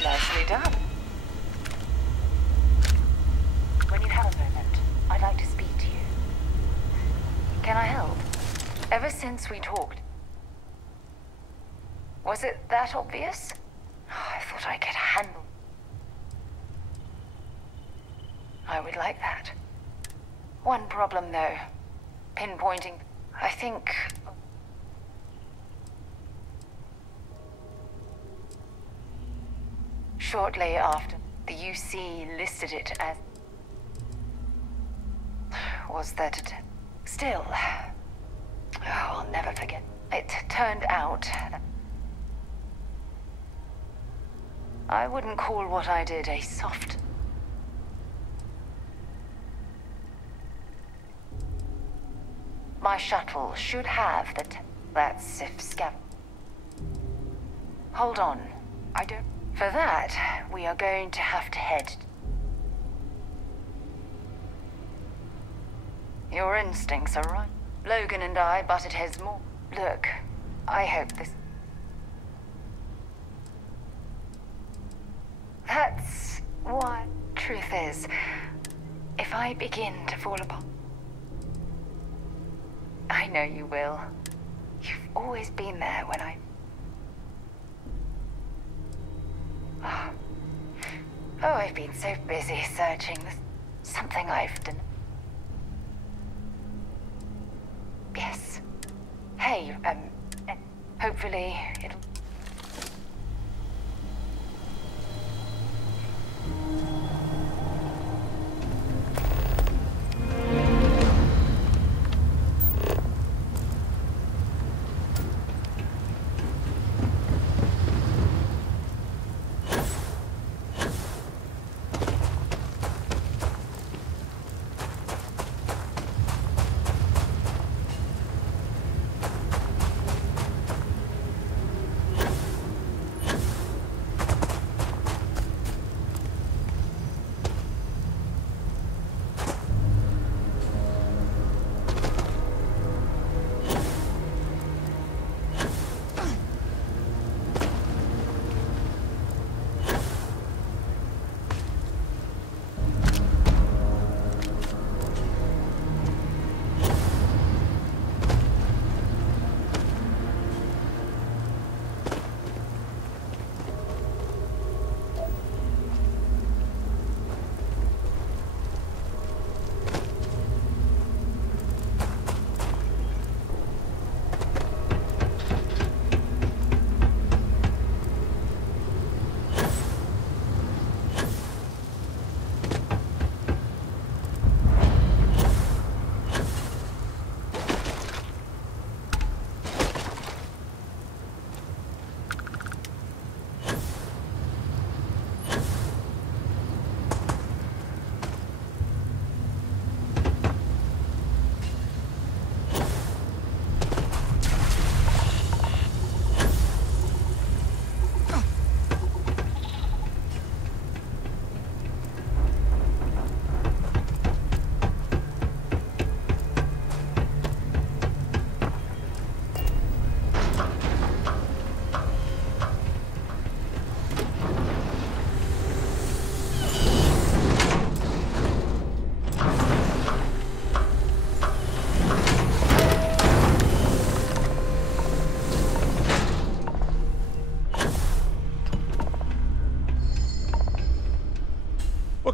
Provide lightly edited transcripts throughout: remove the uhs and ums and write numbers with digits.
Nicely done. When you have a moment, I'd like to speak to you. Can I help? Ever since we talked... Was it that obvious? I thought I could handle... I would like that. One problem, though. Pinpointing. I think... Shortly after, the UC listed it as... Was that... Still... Oh, I'll never forget. It turned out that... I wouldn't call what I did a soft... My shuttle should have that Sif scav... Hold on. I don't... For that, we are going to have to head... Your instincts are right. Logan and I butted heads more. Look, I hope this... That's why... Truth is, if I begin to fall apart... I know you will. You've always been there when I... Oh, I've been so busy searching. There's something I've done. Yes. Hey, hopefully it'll...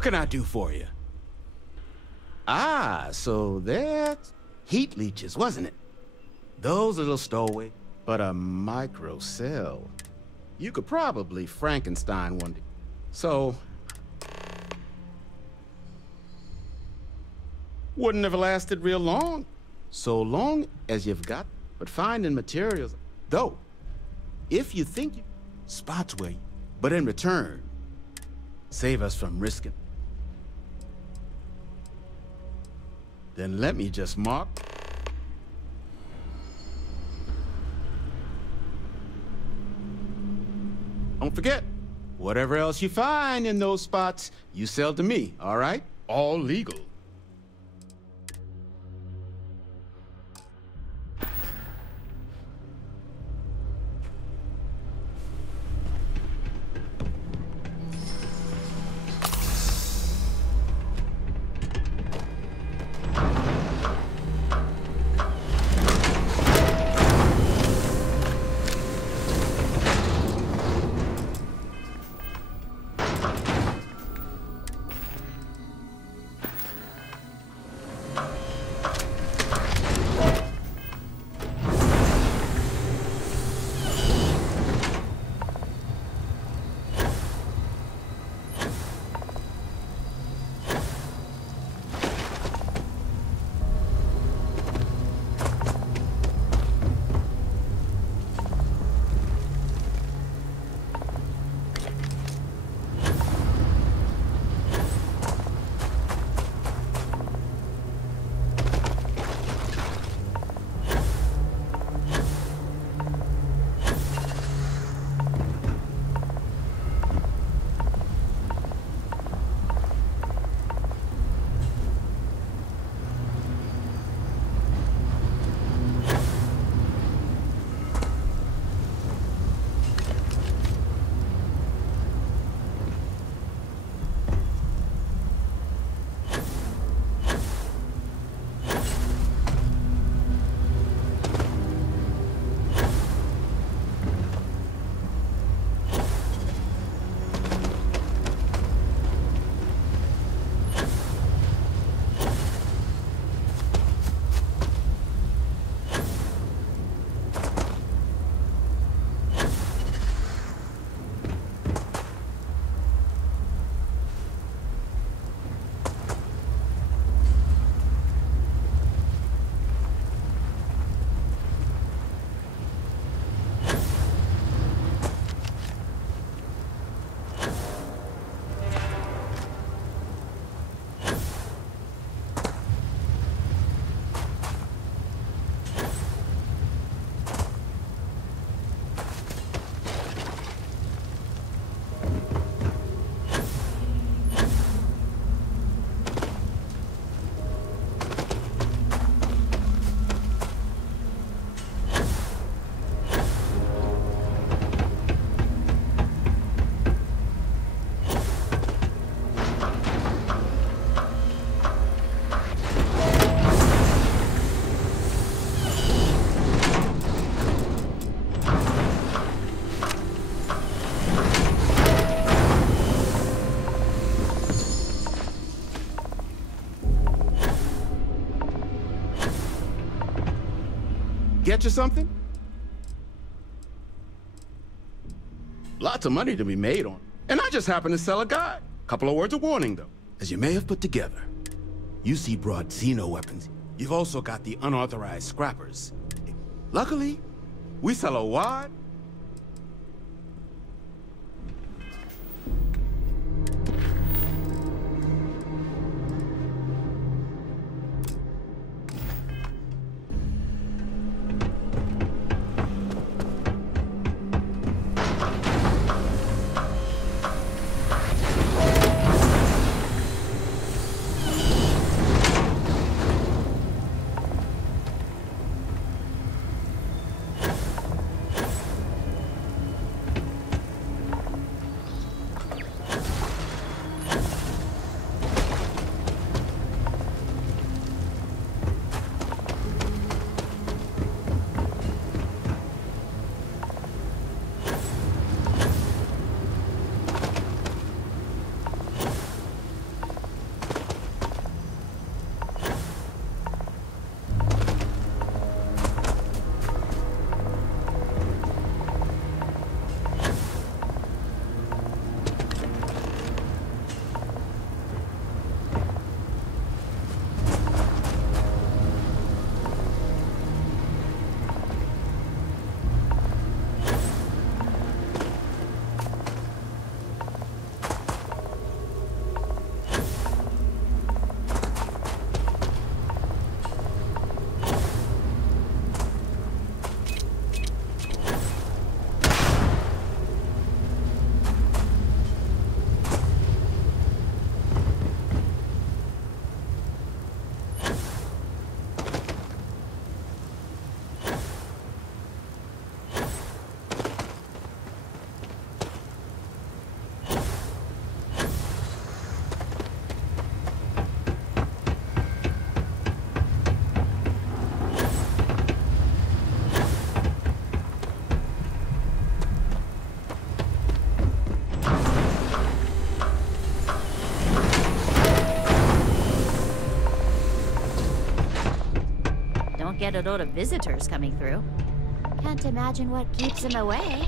can I do for you? Ah, so that's heat leeches, wasn't it? Those little stowaway, but a microcell. You could probably Frankenstein one day. So, wouldn't have lasted real long. So long as you've got, but finding materials, though, if you think you, spots where you, but in return, save us from risking. Then let me just mark. Don't forget, whatever else you find in those spots, you sell to me, all right? All legal. Get you something? Lots of money to be made on. And I just happen to sell a guide. Couple of words of warning, though. As you may have put together, you see broad Xeno weapons. You've also got the unauthorized scrappers. Luckily, we sell a wide... quite a lot of visitors coming through. Can't imagine what keeps him away.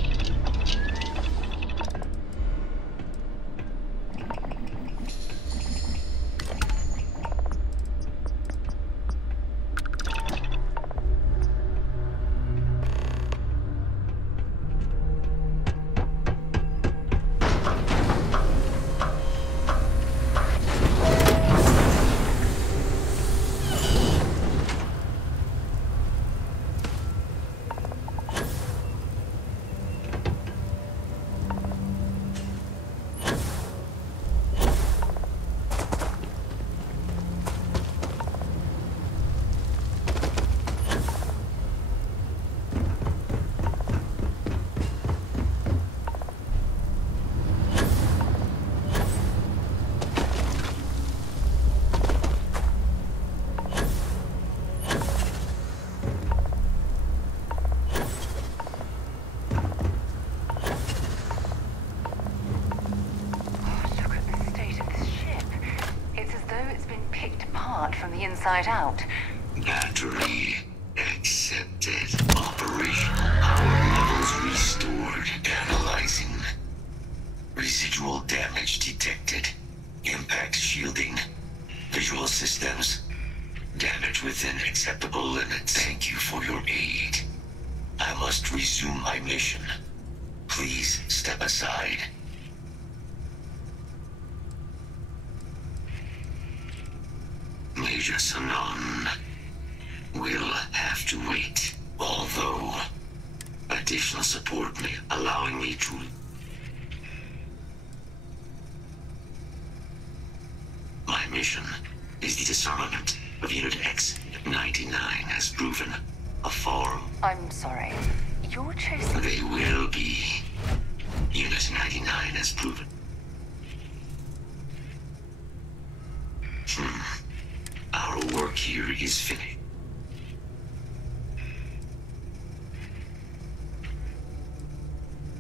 From the inside out. Battery accepted. Operational power levels restored. Analyzing. Residual damage detected. Impact shielding. Visual systems. Damage within acceptable limits. Thank you for your aid. I must resume my mission. Please step aside. Major Sanon will have to wait, although additional support may allowing me to... My mission is the disarmament of Unit X-99 has proven a form. I'm sorry. You're choosing... They will be. Unit 99 has proven. Our work here is finished.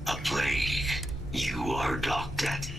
A plague. You are docked at.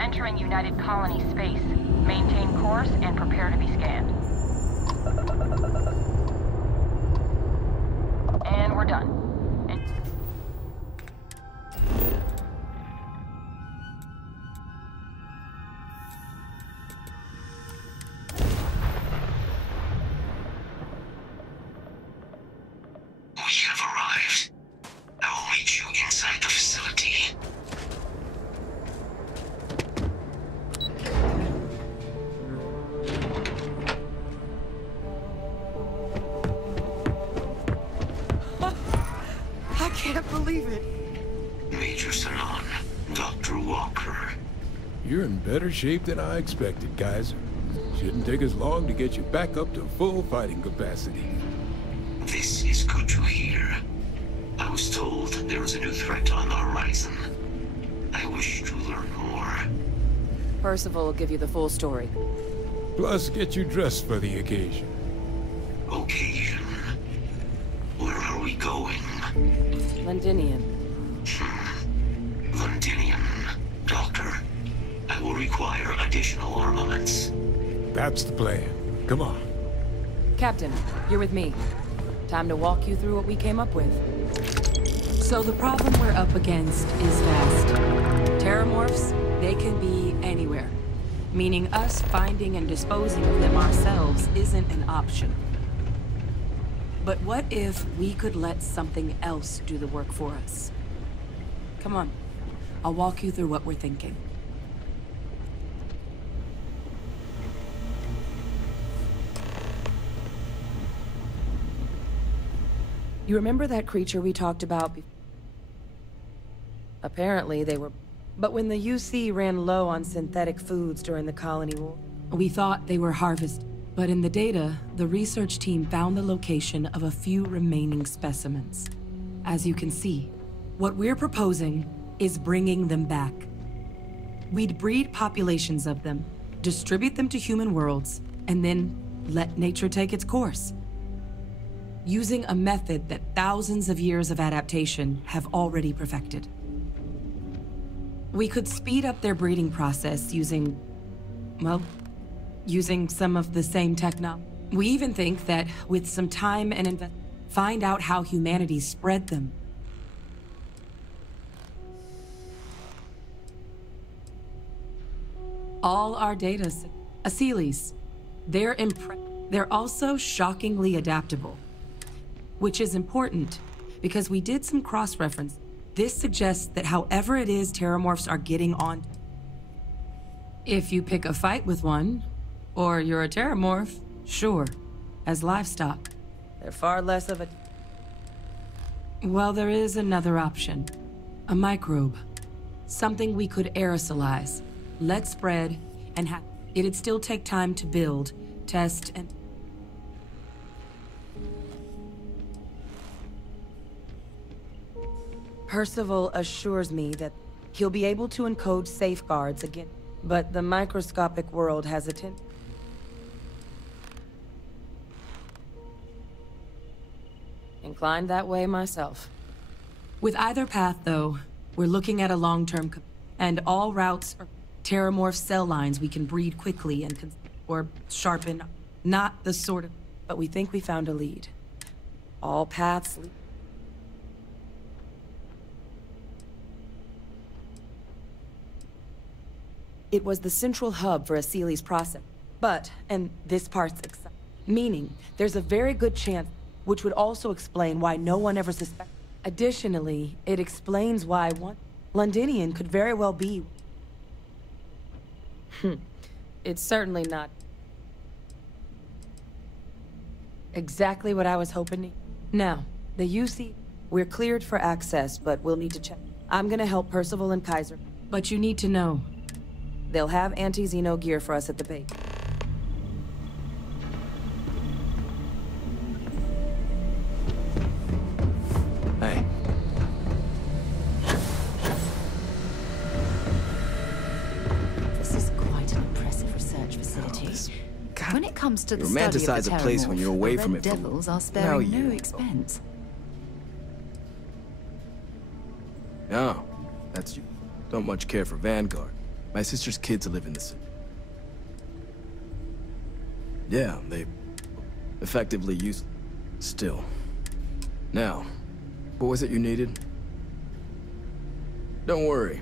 Entering United Colony space. Maintain course and prepare to be scanned. And we're done. We have arrived. I will meet you inside the facility. I can't believe it. Major Sanon, Dr. Walker. You're in better shape than I expected, Kaiser. Shouldn't take us long to get you back up to full fighting capacity. This is good to hear. I was told there was a new threat on the horizon. I wish to learn more. Percival will give you the full story. Plus, get you dressed for the occasion. going? Londinian. Londinian. Doctor, I will require additional armaments. That's the plan. Come on. Captain, you're with me. Time to walk you through what we came up with. So the problem we're up against is vast. Terramorphs, they can be anywhere. Meaning us finding and disposing of them ourselves isn't an option. But what if we could let something else do the work for us? Come on, I'll walk you through what we're thinking. You remember that creature we talked about before? Apparently they were... But when the UC ran low on synthetic foods during the colony war, we thought they were harvested. But in the data, the research team found the location of a few remaining specimens. As you can see, what we're proposing is bringing them back. We'd breed populations of them, distribute them to human worlds, and then let nature take its course. Using a method that thousands of years of adaptation have already perfected. We could speed up their breeding process using, well, using some of the same technology. We even think that with some time and find out how humanity spread them. All our data, Aseles, they're also shockingly adaptable. Which is important, because we did some cross-reference. This suggests that however it is Terramorphs are getting on... If you pick a fight with one, or you're a Terramorph, sure, as livestock. They're far less of a... Well, there is another option. A microbe. Something we could aerosolize, let spread, and it'd still take time to build, test, and... Percival assures me that he'll be able to encode safeguards again, but the microscopic world has a inclined that way myself. With either path, though, we're looking at a long-term and all routes are Terramorph cell lines we can breed quickly and or sharpen, not the sort of... But we think we found a lead. All paths lead... It was the central hub for Aseles process. But, and this part's exciting, meaning there's a very good chance, which would also explain why no one ever suspected. Additionally, it explains why one Londinian could very well be... It's certainly not... Exactly what I was hoping to... Now, the UC... We're cleared for access, but we'll need to check. I'm gonna help Percival and Kaiser. But you need to know... They'll have anti-Xeno gear for us at the base. Hey. This is quite an impressive research facility. When it comes to the You study of the romanticize a place when you're away the from Red it for- Devils are Now sparing no you- expense. No, that's you. Don't much care for Vanguard. My sister's kids live in the city. Yeah, they effectively use... Still. Now, what was it you needed? Don't worry.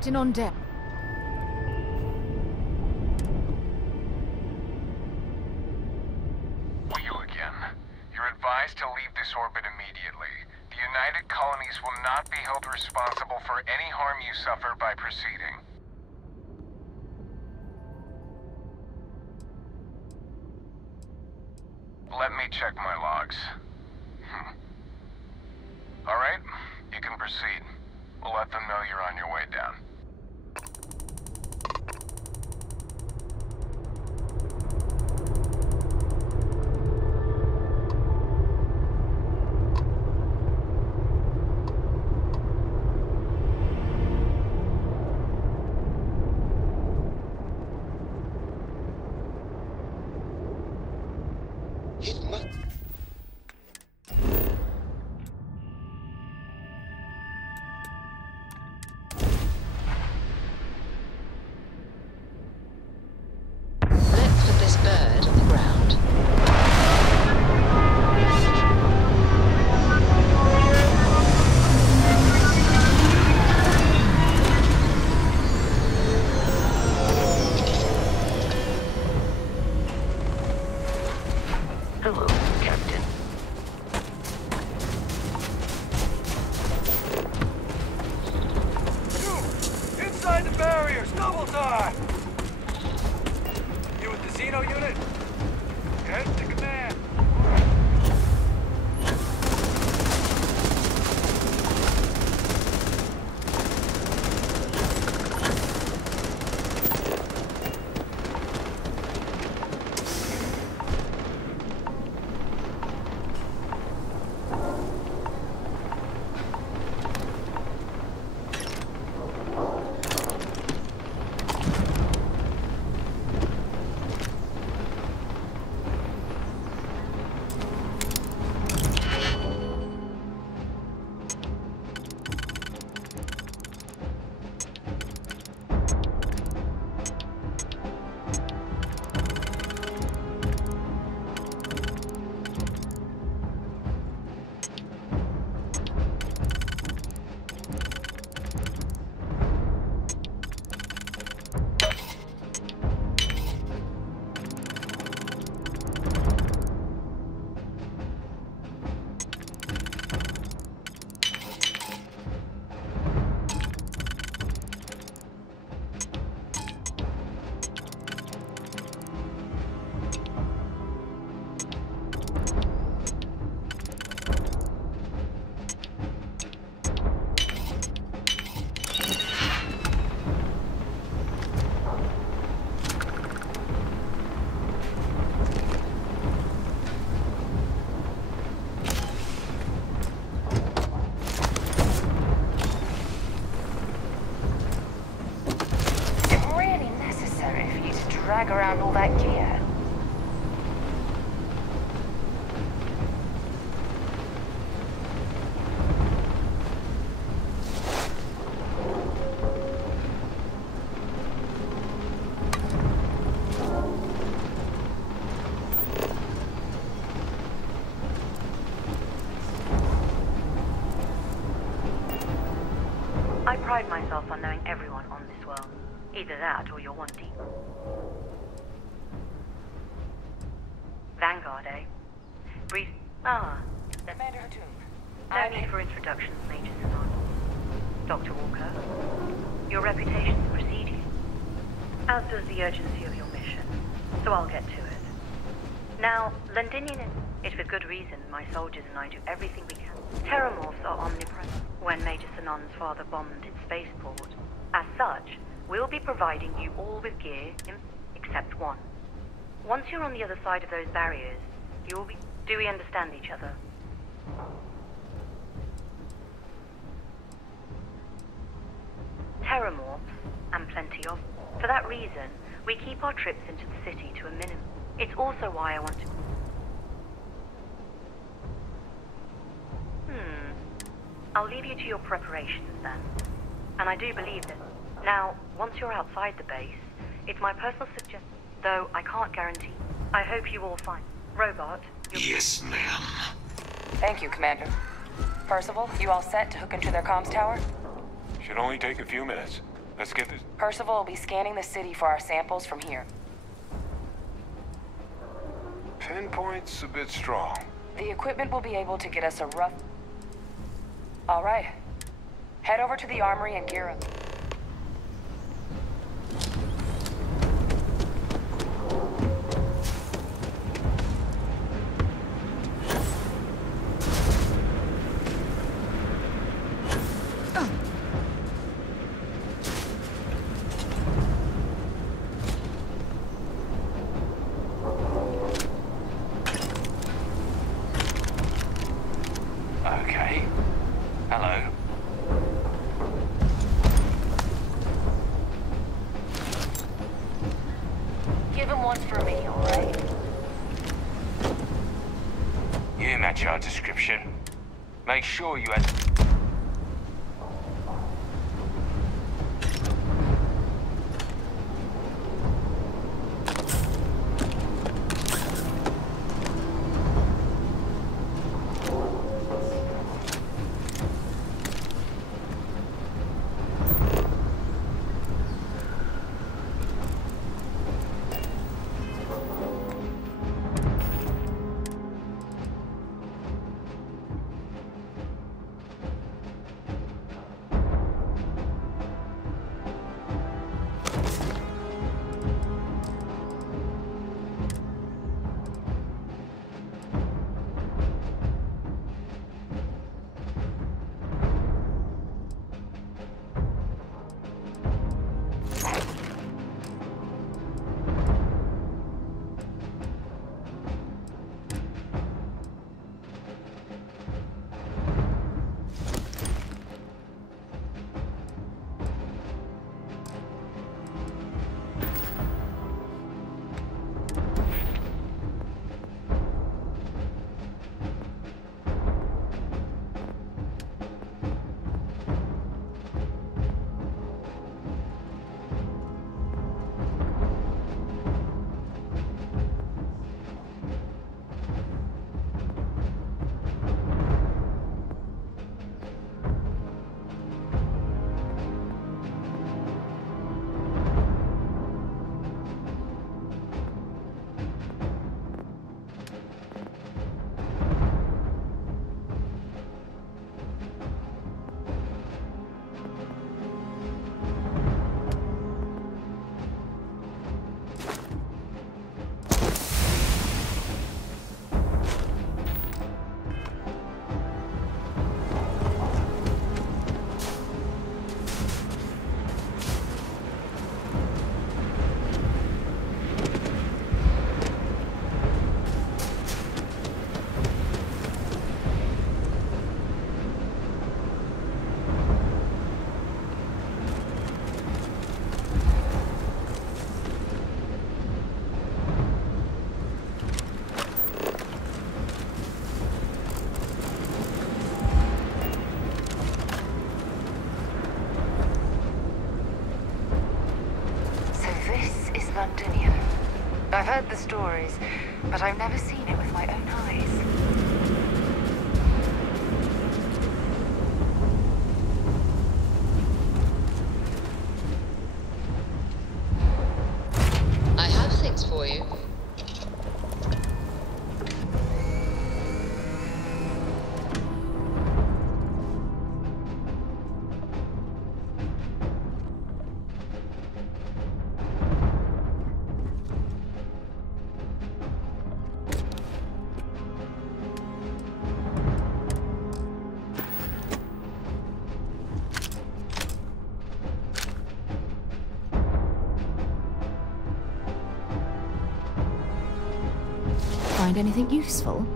Captain on deck. You again. You're advised to leave this orbit immediately. The United Colonies will not be held responsible for any harm you suffer by proceeding. Let me check my logs. All right, you can proceed. We'll let them know you're on your way down. Let's put this bird on the ground. Hello, Captain. Inside the barriers, double time! You with the Xeno unit? Head to command. Drag around all that gear. I pride myself on knowing everyone on this world. Either that or you're one deep. Vanguard, eh? Brief. Commander Hatum. No need for introductions, Major Sanon. Dr. Walker, your reputations precede you, as does the urgency of your mission, so I'll get to it. Now, Londinian, it's with good reason my soldiers and I do everything we can. Terramorphs are omnipresent when Major Sanon's father bombed its spaceport. As such, we'll be providing you all with gear, except one. Once you're on the other side of those barriers, you'll be... Do we understand each other? Terramorphs, and plenty of them. For that reason, we keep our trips into the city to a minimum. It's also why I want to... I'll leave you to your preparations then. And I do believe that. Now, once you're outside the base, it's my personal suggestion, though I can't guarantee. I hope you all find. Robot, Yes, ma'am. Thank you, Commander. Percival, you all set to hook into their comms tower? Should only take a few minutes. Let's get this. Percival will be scanning the city for our samples from here. Pinpoint's a bit strong. The equipment will be able to get us a rough... All right. Head over to the armory and gear up. Okay. Hello. Give him one for me, all right? You match our description. Make sure you had... Londonian. I've heard the stories, but I've never seen it with my own eyes. I have things for you. Find anything useful?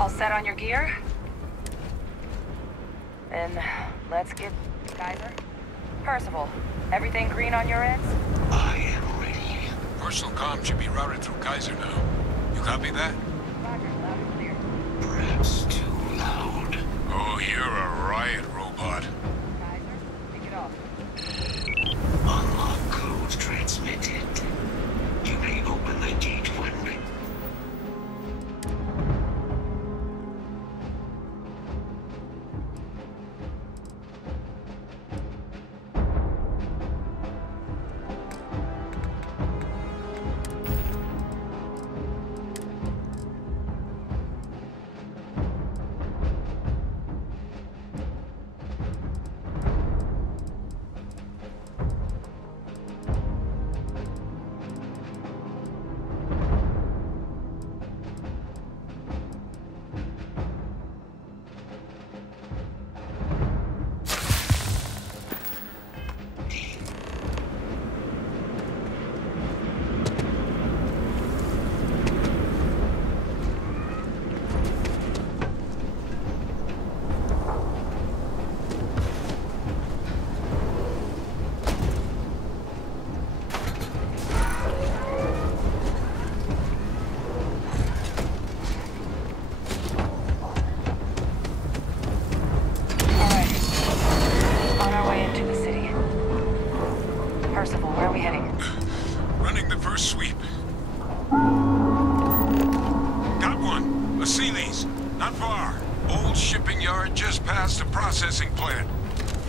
All set on your gear? Then let's get Kaiser. Percival, everything green on your ends? I am ready. Personal comm should be routed through Kaiser now. You copy that? Roger, loud and clear. Perhaps too loud. Oh, you're a riot robot. Kaiser, pick it off. Unlock code transmitted. You may open the gate when ready. Percival, where are we heading? Running the first sweep. Got one. A Sealy's. Not far. Old shipping yard just past the processing plant.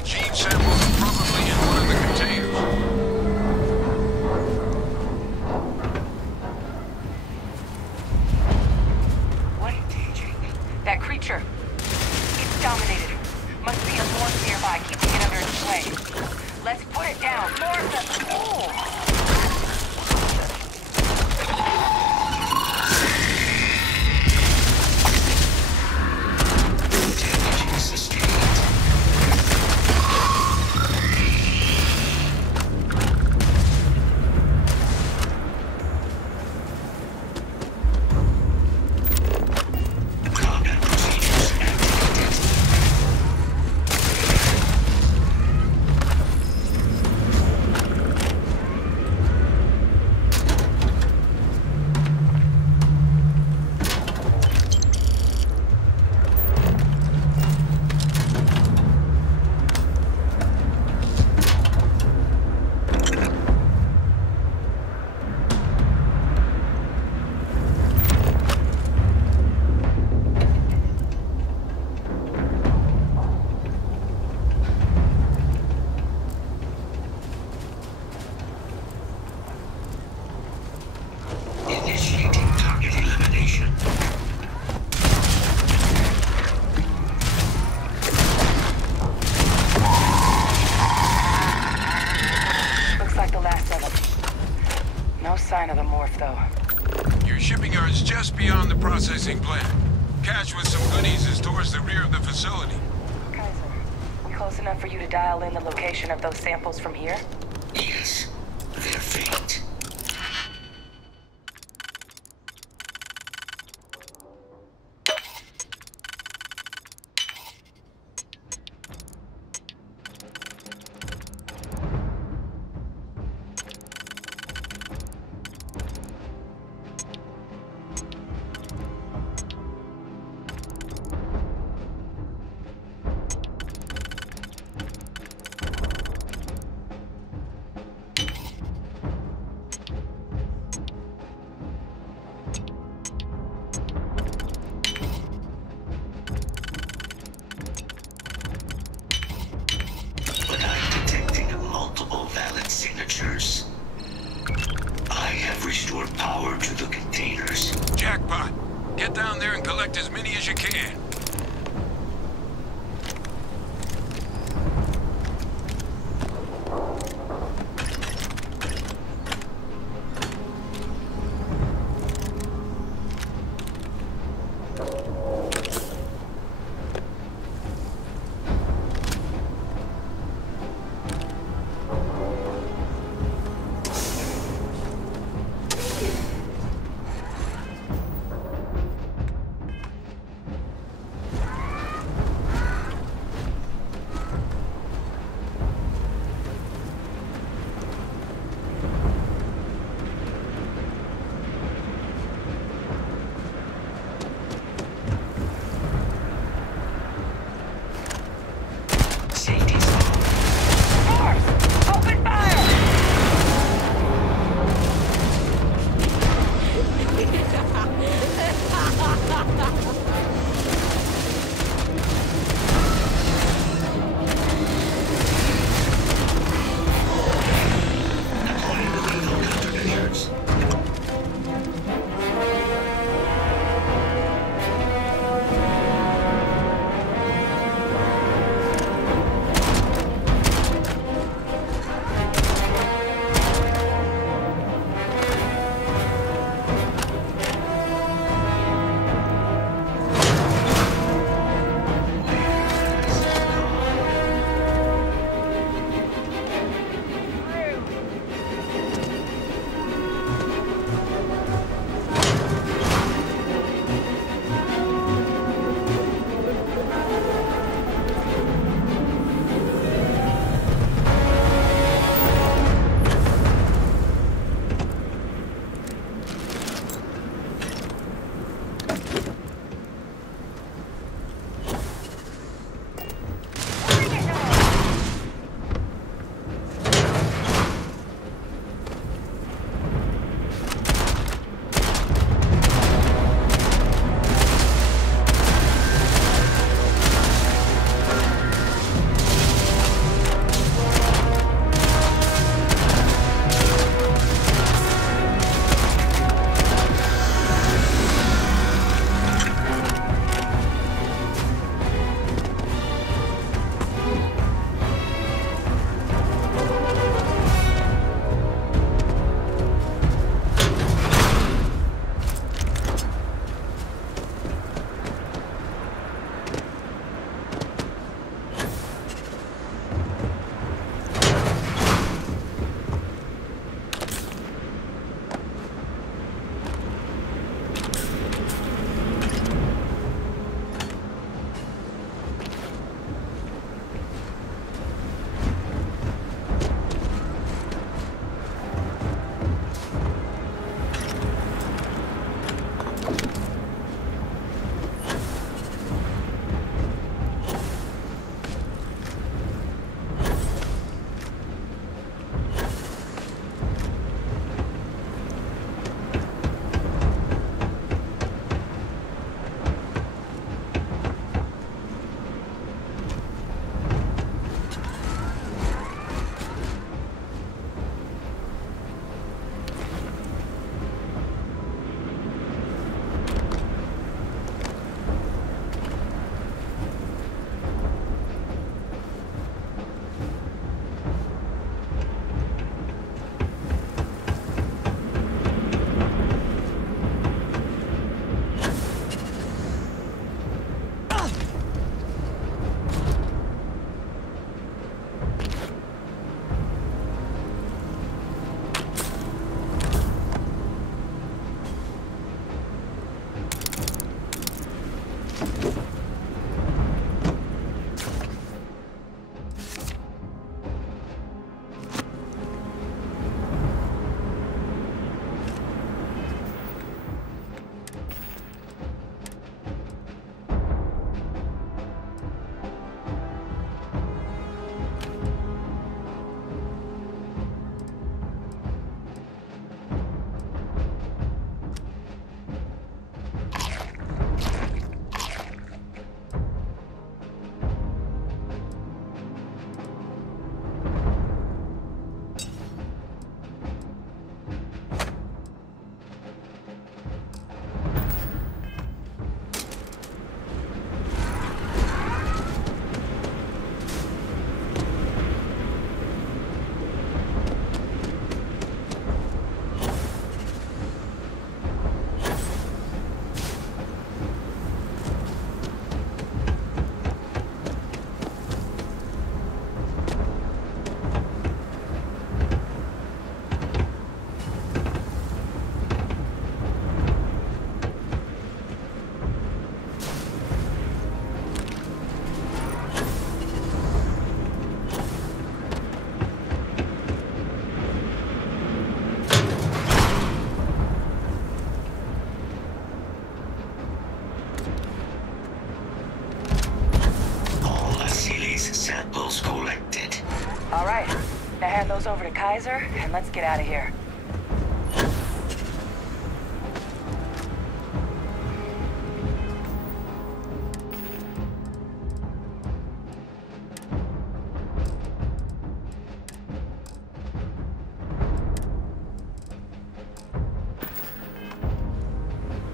Gene samples are probably in one of the containers. What? That creature. It's dominated. Must be a morph nearby, keeping it under its sway. Let's put it down. More of the... Oh! Processing plant. Cache with some goodies is towards the rear of the facility. Kaiser, we close enough for you to dial in the location of those samples from here? Yes, they're faint. Samples collected. All right. Now hand those over to Kaiser, and let's get out of here.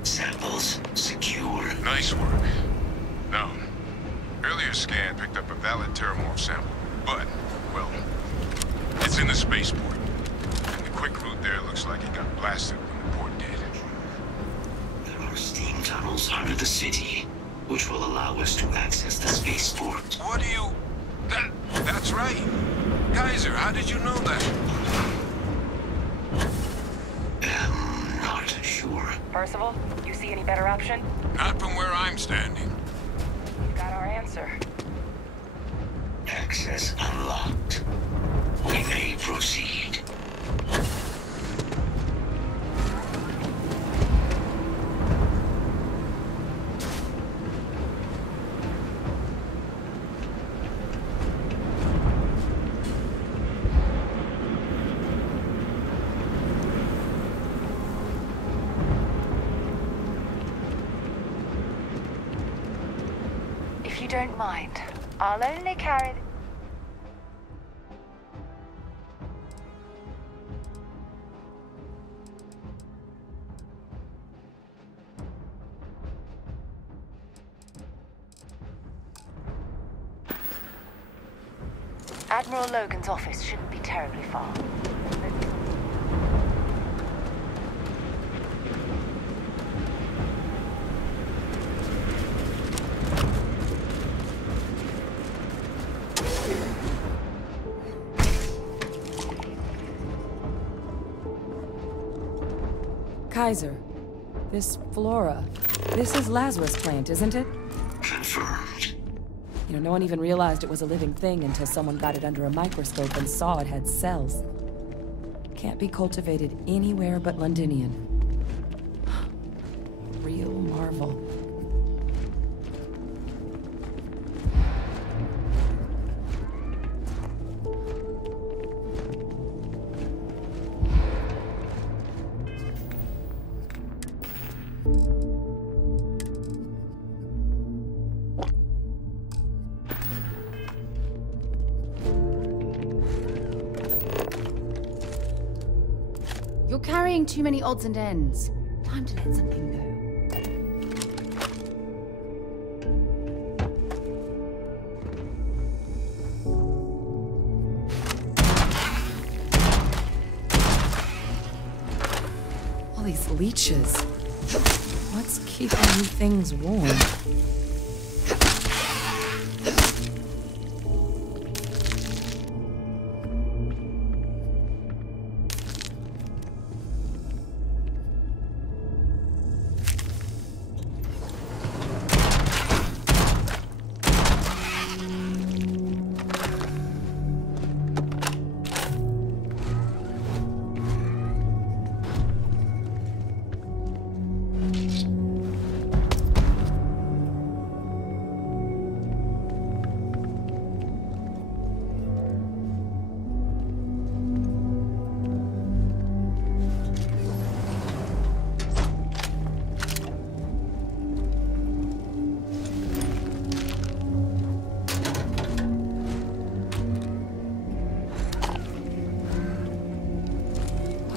Samples secure. Nice work. Now, earlier scan picked up a valid Terramorph sample, but, well, it's in the spaceport. And the quick route there looks like it got blasted when the port did. There are steam tunnels under the city, which will allow us to access the spaceport. What do you... That's right. Kaiser, how did you know that? Not sure. Percival, you see any better option? Not from where I'm standing. You got our answer. Access unlocked. We may proceed. If you don't mind, I'll only carry the... Admiral Logan's office shouldn't be terribly far. Kaiser, this flora, this is Lazarus plant, isn't it? Confirmed. You know, no one even realized it was a living thing until someone got it under a microscope and saw it had cells. Can't be cultivated anywhere but Londinian. Real marvel. You're carrying too many odds and ends. Time to let something go. All these leeches. What's keeping you things warm?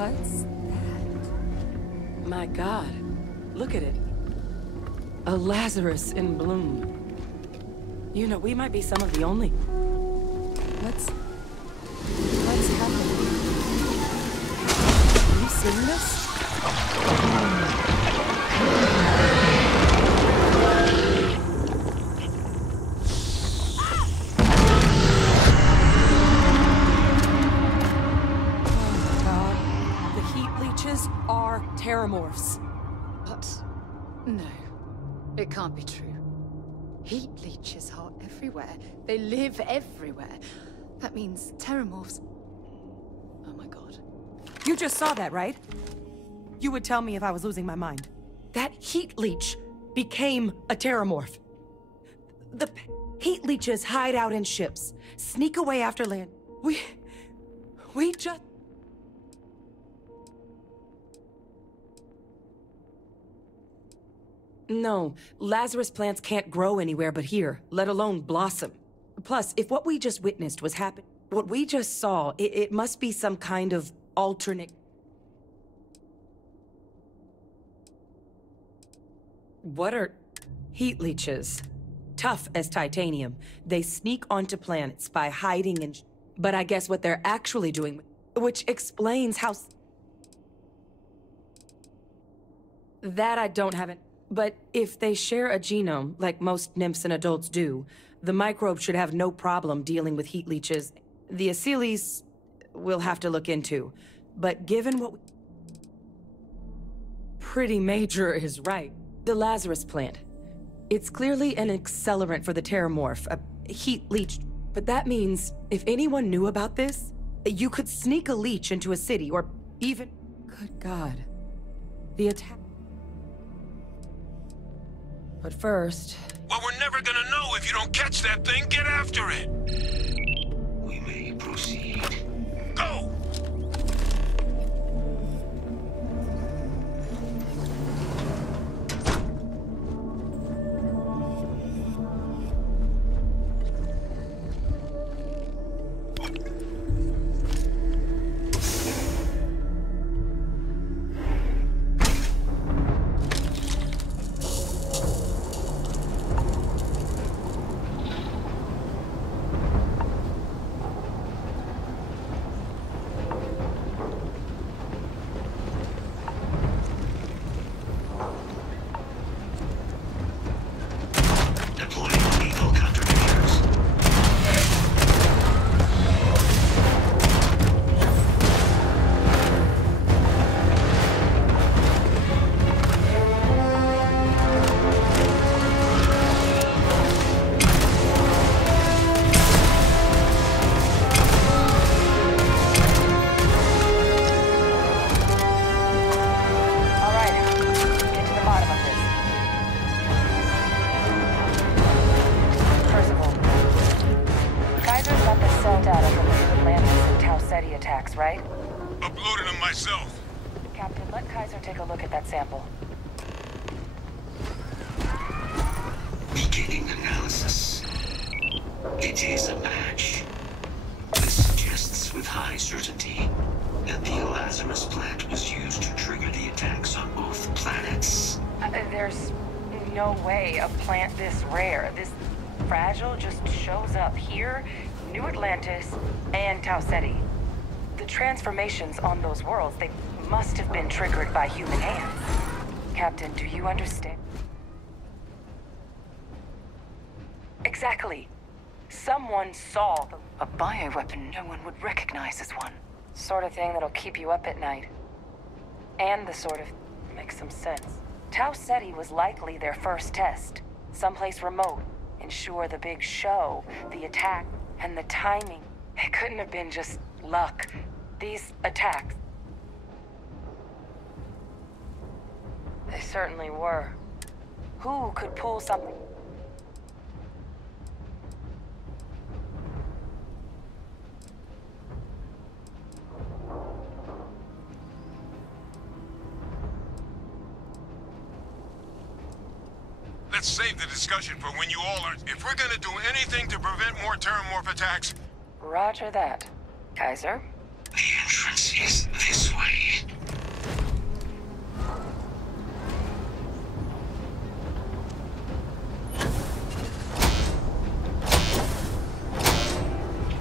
What's that? My God, look at it. A Lazarus in bloom. You know, we might be some of the only... What's happening? Have you seen this? Are Terramorphs. What? No. It can't be true. Heat leeches are everywhere. They live everywhere. That means Terramorphs... Oh my God. You just saw that, right? You would tell me if I was losing my mind. That heat leech became a Terramorph. The Heat leeches hide out in ships, sneak away after land. We just... No, Lazarus plants can't grow anywhere but here, let alone blossom. Plus, if what we just witnessed was happening, what we just saw, it must be some kind of alternate... What are heat leeches? Tough as titanium. They sneak onto planets by hiding in... But I guess what they're actually doing, which explains how... That I don't have it. But if they share a genome, like most nymphs and adults do, the microbe should have no problem dealing with heat leeches. The Aciles we'll have to look into. But given what... Pretty major is right. The Lazarus plant. It's clearly an accelerant for the Terramorph, a heat leech. But that means, if anyone knew about this, you could sneak a leech into a city, or even... Good God. The attack... But first... Well, we're never gonna know if you don't catch that thing. Get after it! We may proceed. Go! Right? Uploaded them myself. Captain, let Kaiser take a look at that sample. Beginning analysis. It is a match. This suggests with high certainty that the Lazarus plant was used to trigger the attacks on both planets. There's no way a plant this rare, this fragile, just shows up here, New Atlantis, and Tau Ceti. The transformations on those worlds, they must have been triggered by human hands. Captain, do you understand? Exactly. Someone saw a bioweapon no one would recognize as one. Sort of thing that'll keep you up at night. And the sort of makes some sense. Tau Ceti was likely their first test. Someplace remote. Ensure the big show, the attack, and the timing. It couldn't have been just luck. These attacks... They certainly were. Who could pull something? Let's save the discussion for when you all are... If we're gonna do anything to prevent more Terramorph attacks... Roger that. Kaiser? The entrance is this way.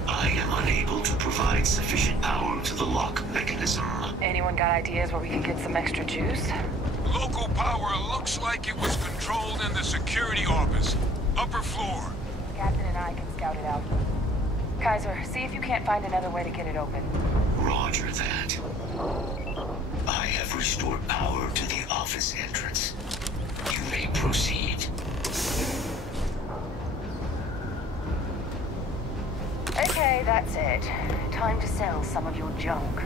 I am unable to provide sufficient power to the lock mechanism. Anyone got ideas where we can get some extra juice? Local power looks like it was controlled in the security office. Upper floor. Captain and I can scout it out. Kaiser, see if you can't find another way to get it open. Roger that. I have restored power to the office entrance. You may proceed. Okay, that's it. Time to sell some of your junk.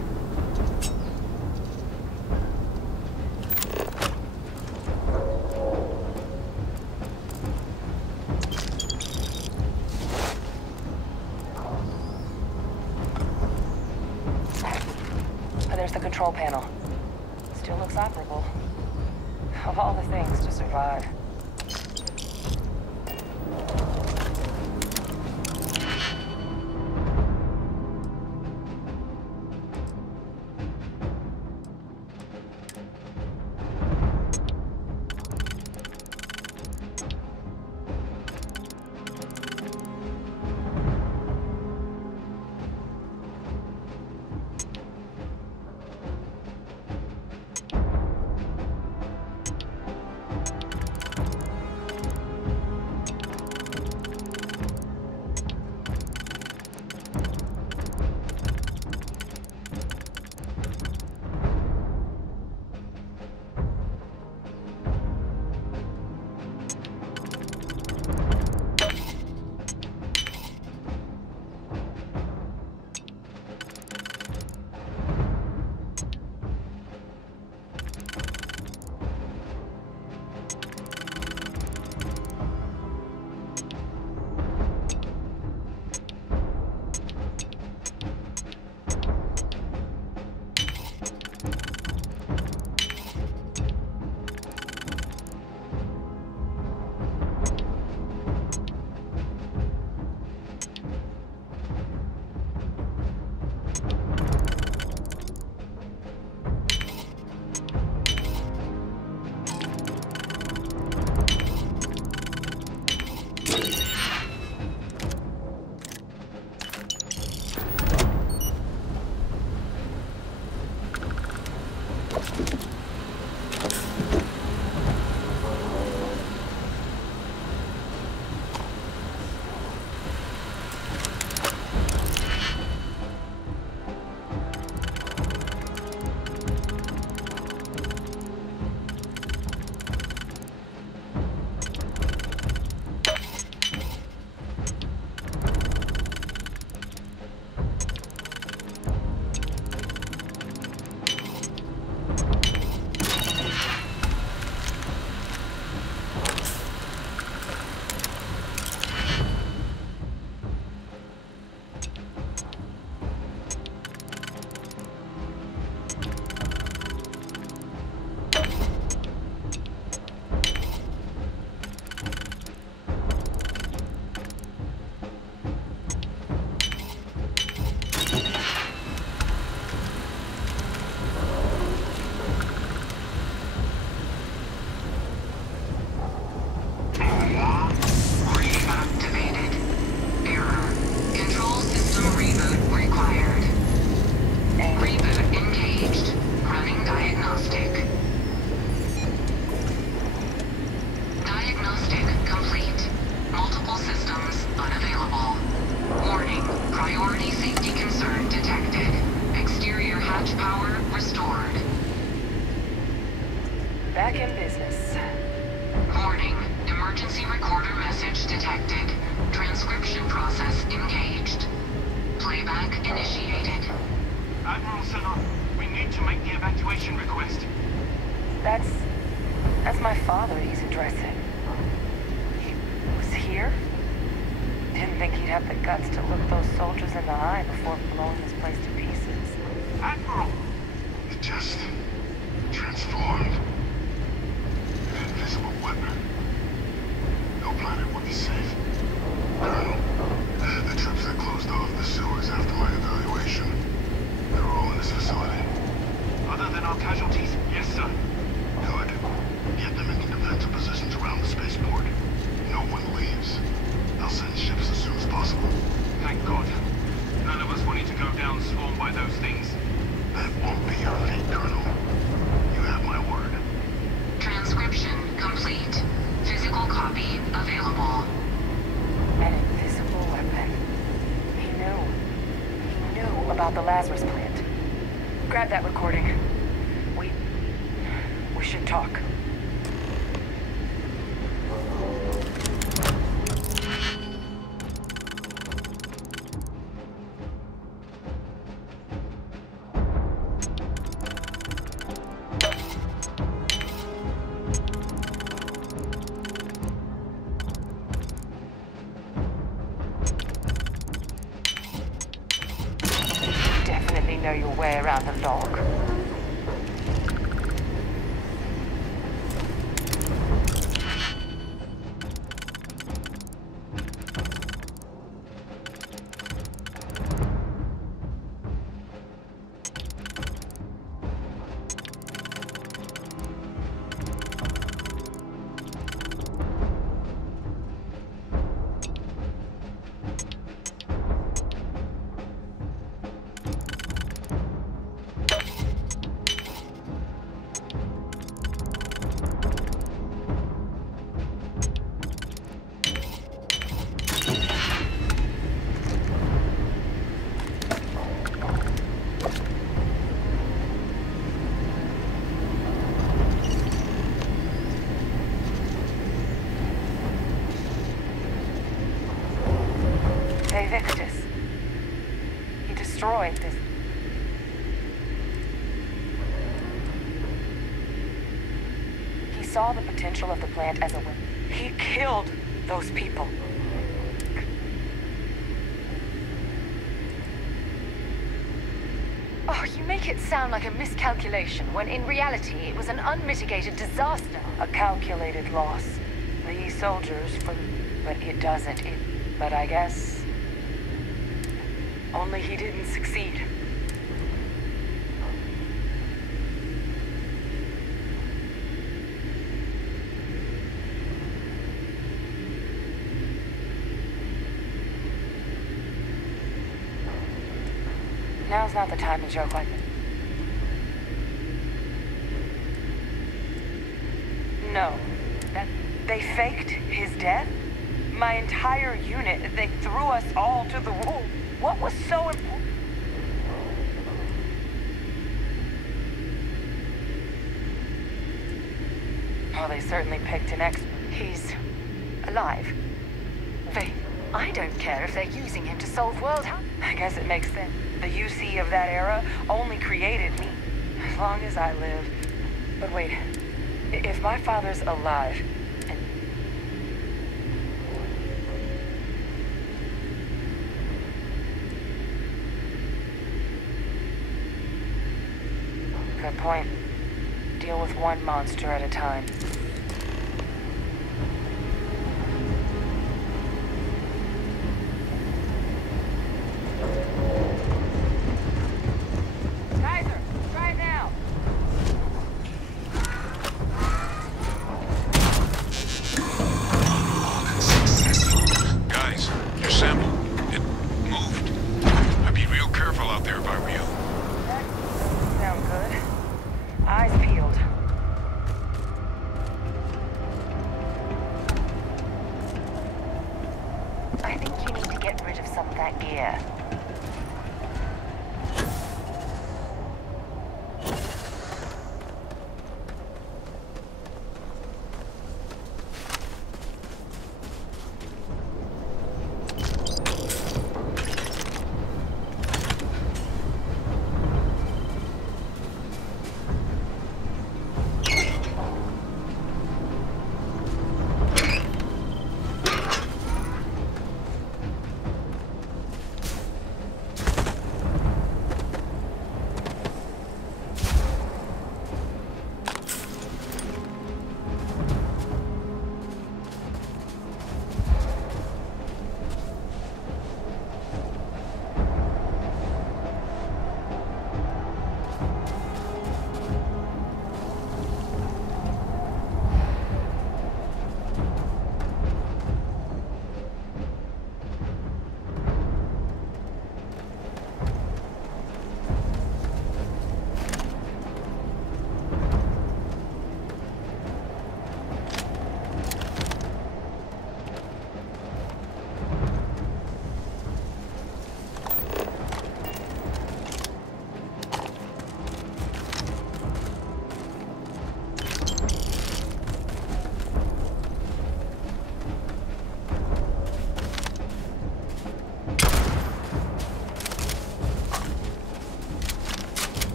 control panel. Still looks operable. Of all the things to survive. Back in business. Warning. Emergency recorder message detected. Transcription process engaged. Playback initiated. Admiral Senna, we need to make the evacuation request. That's my father he's addressing. He was here? Didn't think he'd have the guts to look those soldiers in the eye before blowing this place to pieces. Admiral! It just transformed. An invisible weapon. No planet would be safe. Colonel, the troops that closed off the sewers after my evaluation, they're all in this facility. Other than our casualties, yes, sir. Good. Get them into defensive positions around the spaceport. No one leaves. They'll send ships as soon as possible. Thank God. None of us wanted to go down swarmed by those things. That won't be your fate, Colonel. You have my word. Transcription complete. Physical copy available. An invisible weapon. He knew about the Lazarus plant. Grab that recording. We should talk. Definitely know your way around a log. Victus. He destroyed this. He saw the potential of the plant as a weapon. He killed those people. Oh, you make it sound like a miscalculation, when in reality it was an unmitigated disaster. A calculated loss. These soldiers, but it doesn't. But I guess... only he didn't succeed. Now's not the time to joke like that. No. They faked his death? My entire unit, they threw us all to the wolves. What was so important? Oh, they certainly picked an expert. He's alive. I don't care if they're using him to solve world hunger. I guess it makes sense. The UC of that era only created me. As long as I live. But wait, if my father's alive, and... Good point. Deal with one monster at a time.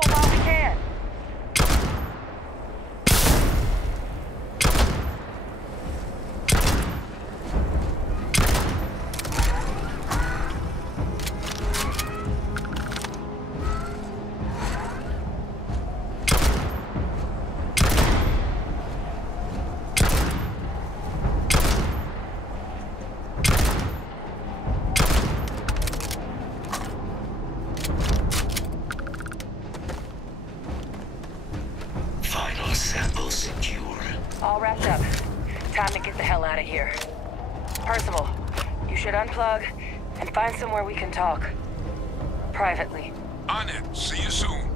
careful while we can. Sample secure. All wrapped up. Time to get the hell out of here. Percival, you should unplug and find somewhere we can talk. Privately. On it. See you soon.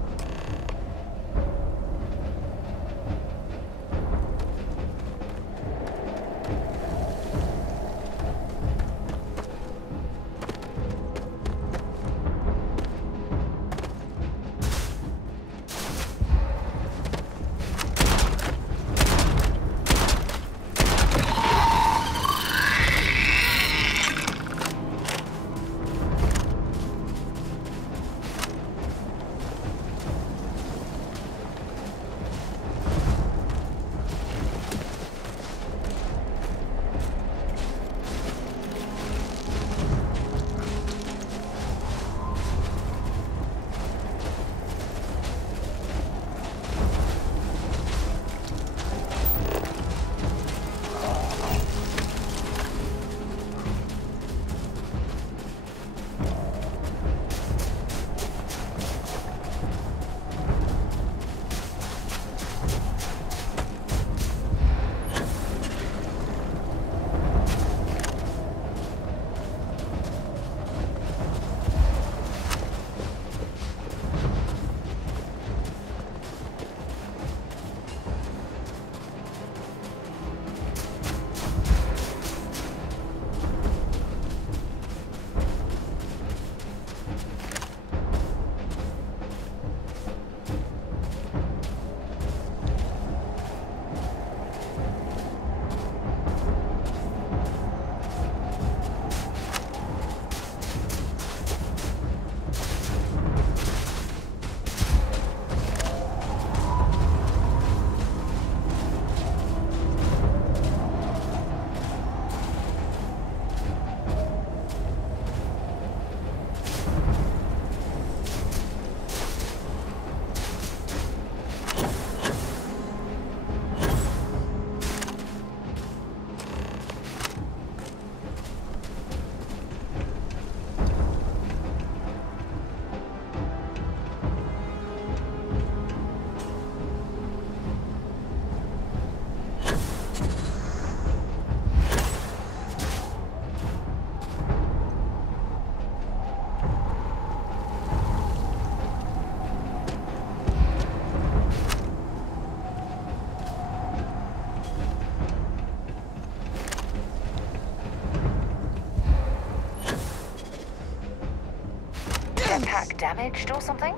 Jetpack damaged or something?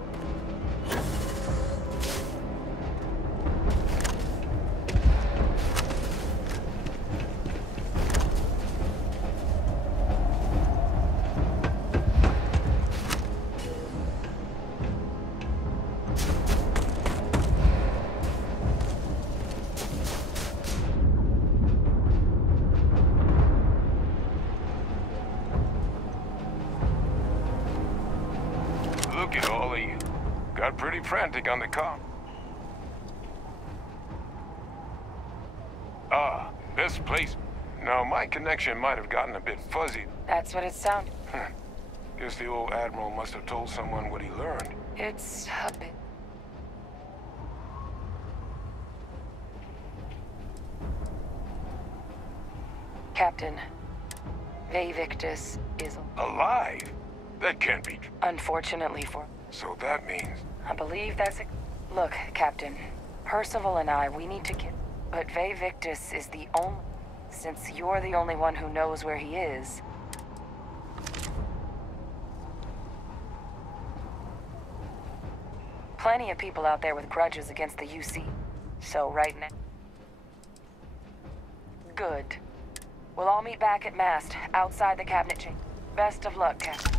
Look at all of you. Got pretty frantic on the comm. Ah, this place. No, my connection might have gotten a bit fuzzy. That's what it sounded. Guess the old Admiral must have told someone what he learned. It's a bit... Captain, Victus is... Alive? That can't be true. Unfortunately for... So that means... I believe that's it. Look, Captain. Percival and I, we need to get... But Victus is the only... Since you're the only one who knows where he is... Plenty of people out there with grudges against the UC. So right now... Good. We'll all meet back at mast, outside the cabinet chamber. Best of luck, Captain.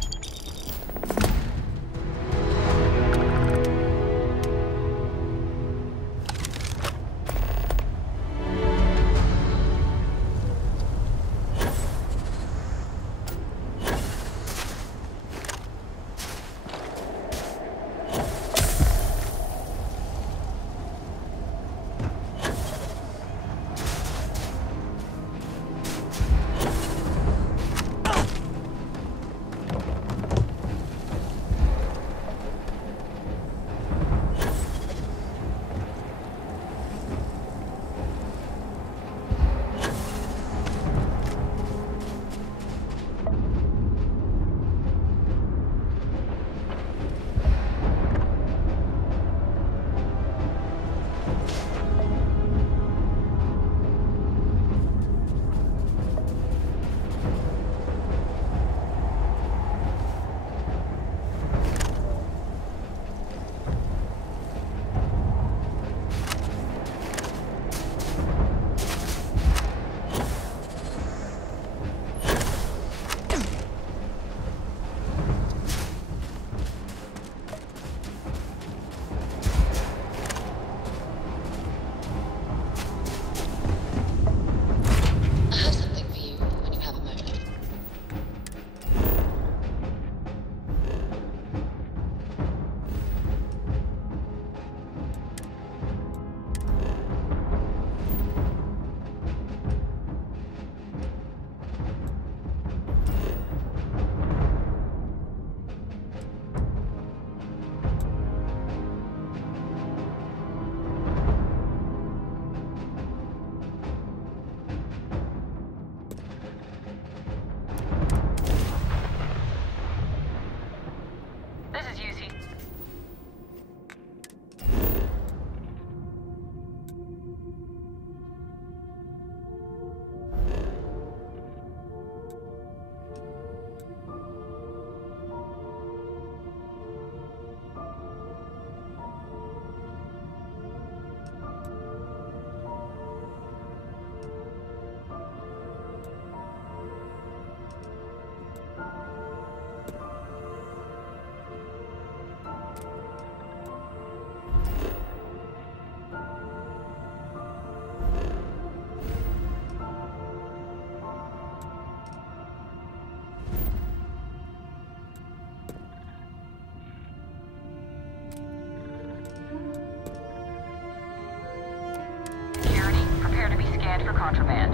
scanned for contraband.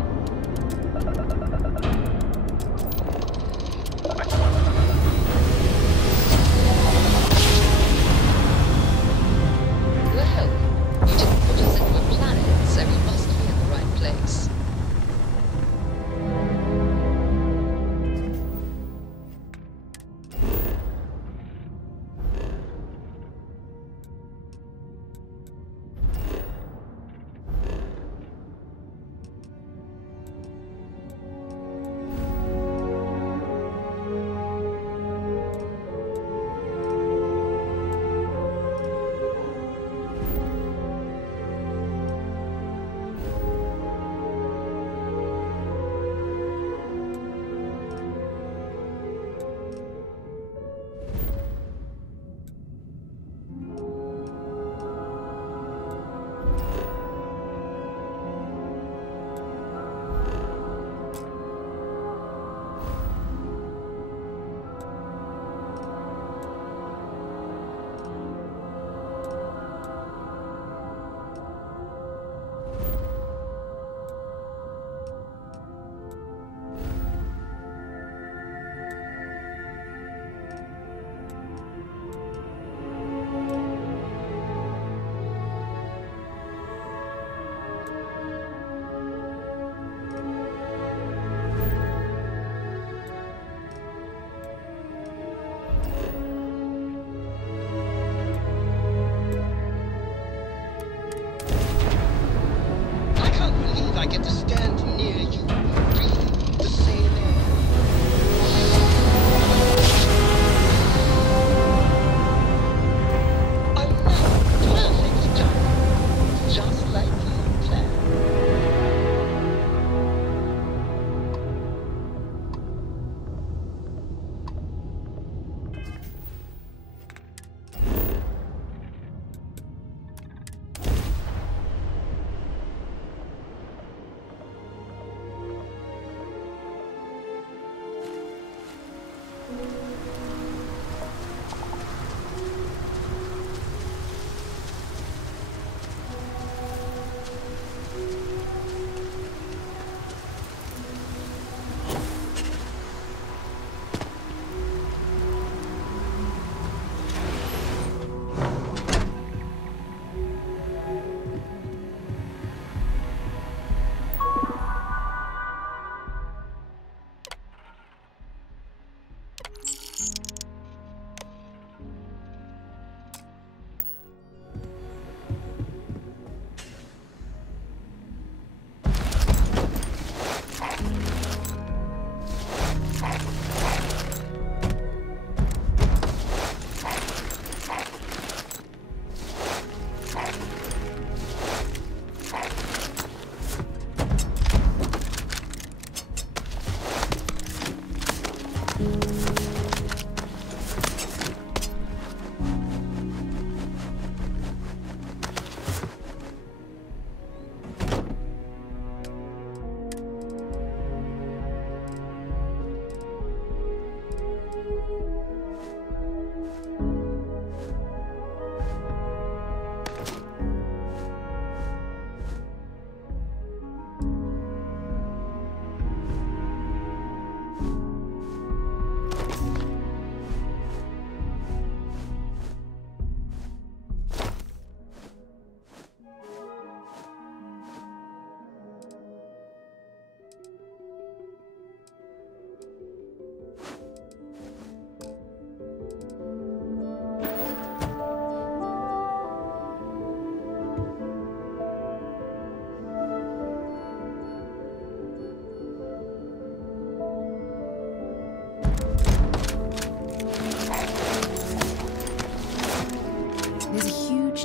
Well, you didn't put us into a planet, so we must be in the right place. I get to stand near you, breathing the same air. A perfect time, just like you planned.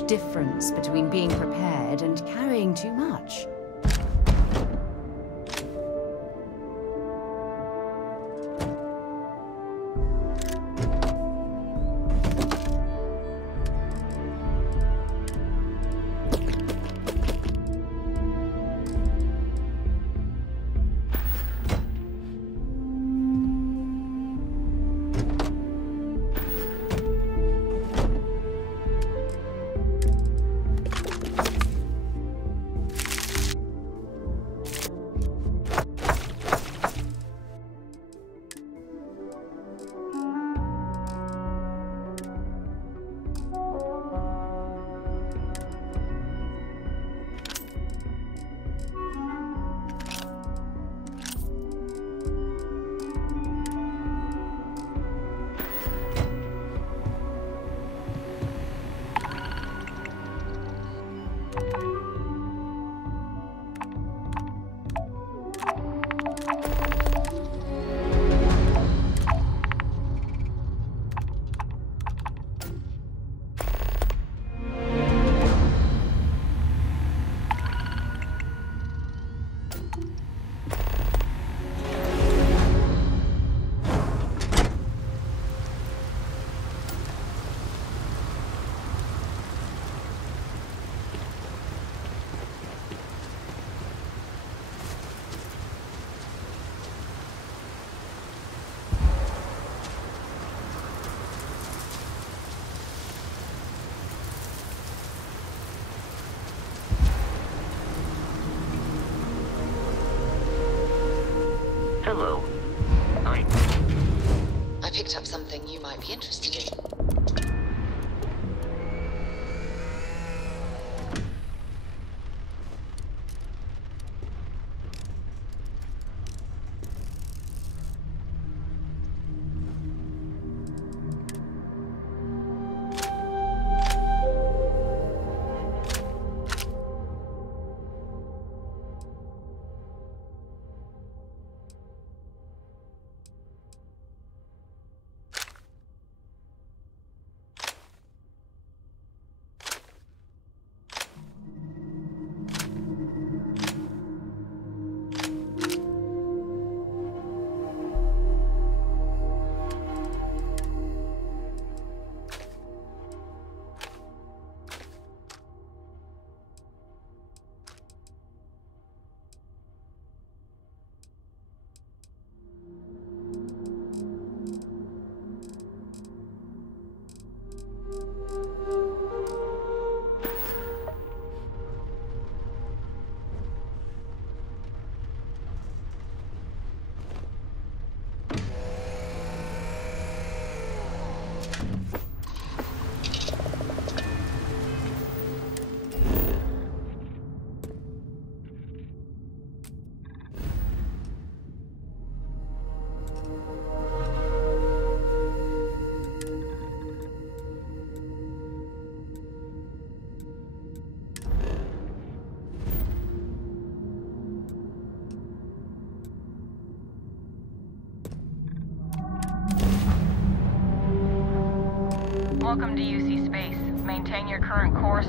Difference between being prepared and carrying too much. Hello. I picked up something you might be interested in. Welcome to UC Space. Maintain your current course.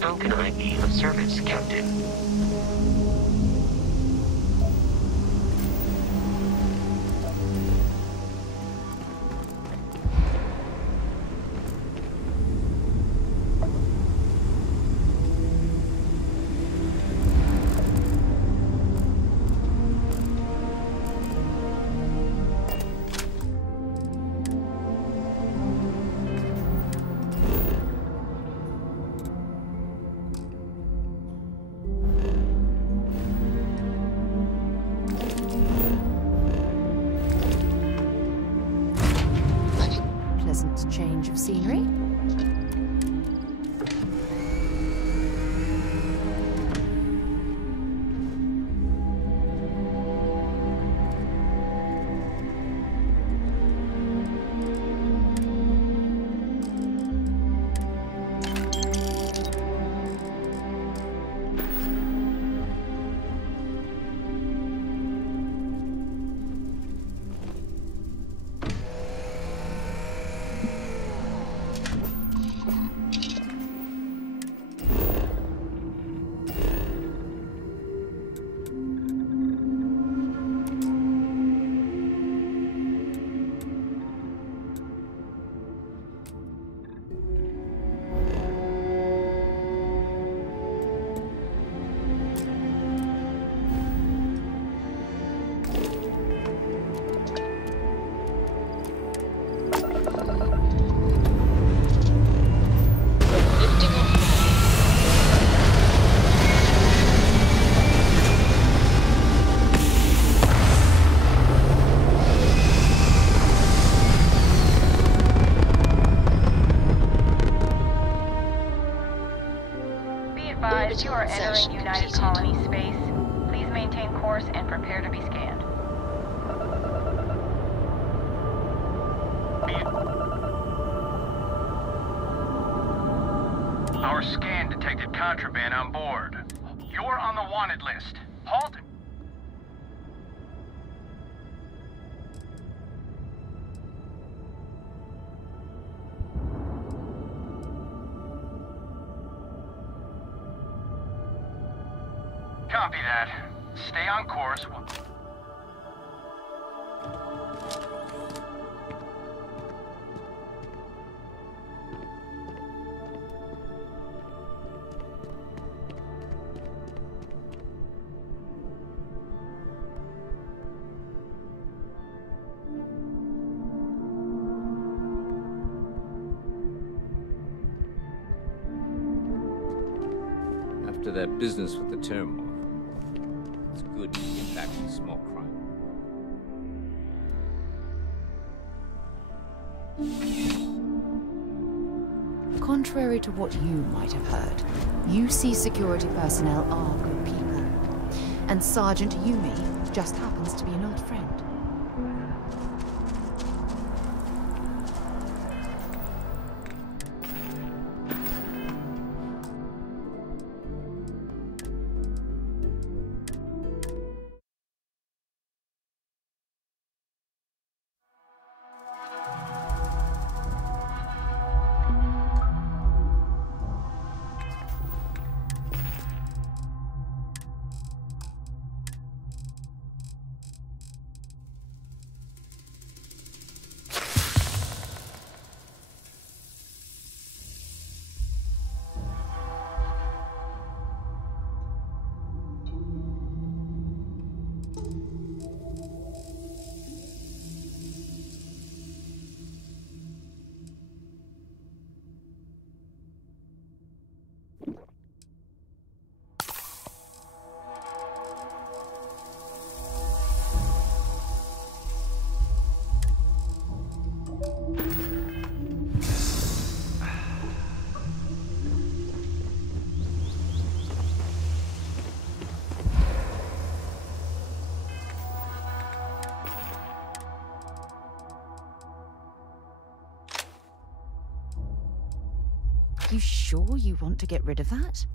How can I be of service, Captain? Change of scenery. You are entering United Colony space. Please maintain course and prepare to be scanned. Our scan detected contraband on board. You're on the wanted list. Halt. Copy that. Stay on course. After that business with the Terramorph, it's good to get back to small crime. Contrary to what you might have heard, UC security personnel are good people. And Sergeant Yumi just happens to be an old friend. You sure you want to get rid of that?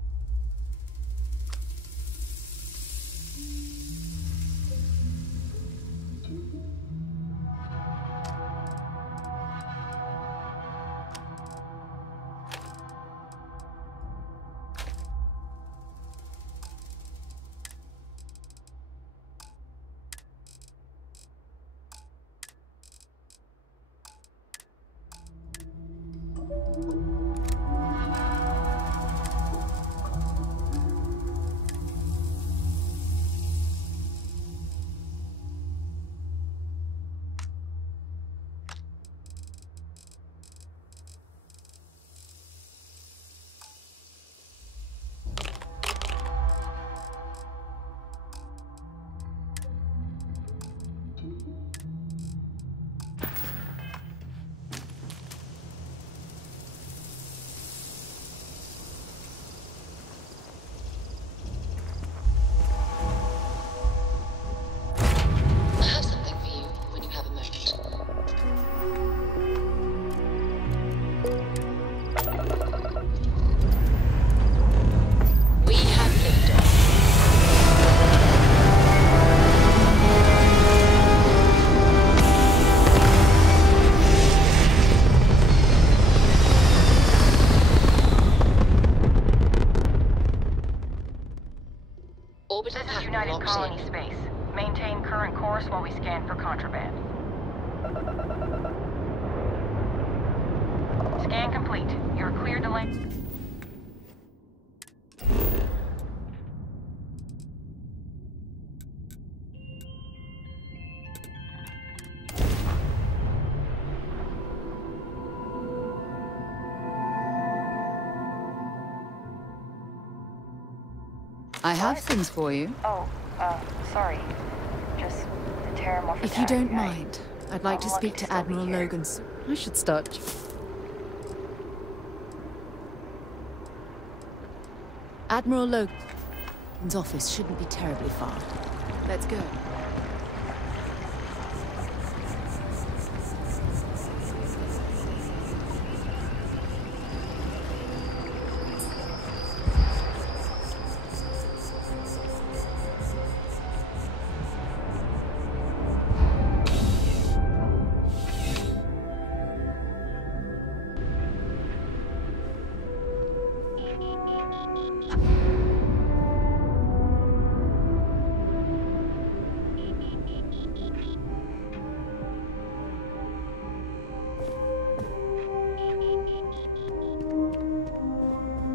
This is United Colony Space. Maintain current course while we scan for contraband. Scan complete. You're cleared to land. I have things for you. Oh, sorry. Just the Terramorph If you attack. don't mind, I'd like to I'm speak lucky to still be Admiral here. Logan. I should start. Admiral Logan's office shouldn't be terribly far. Let's go.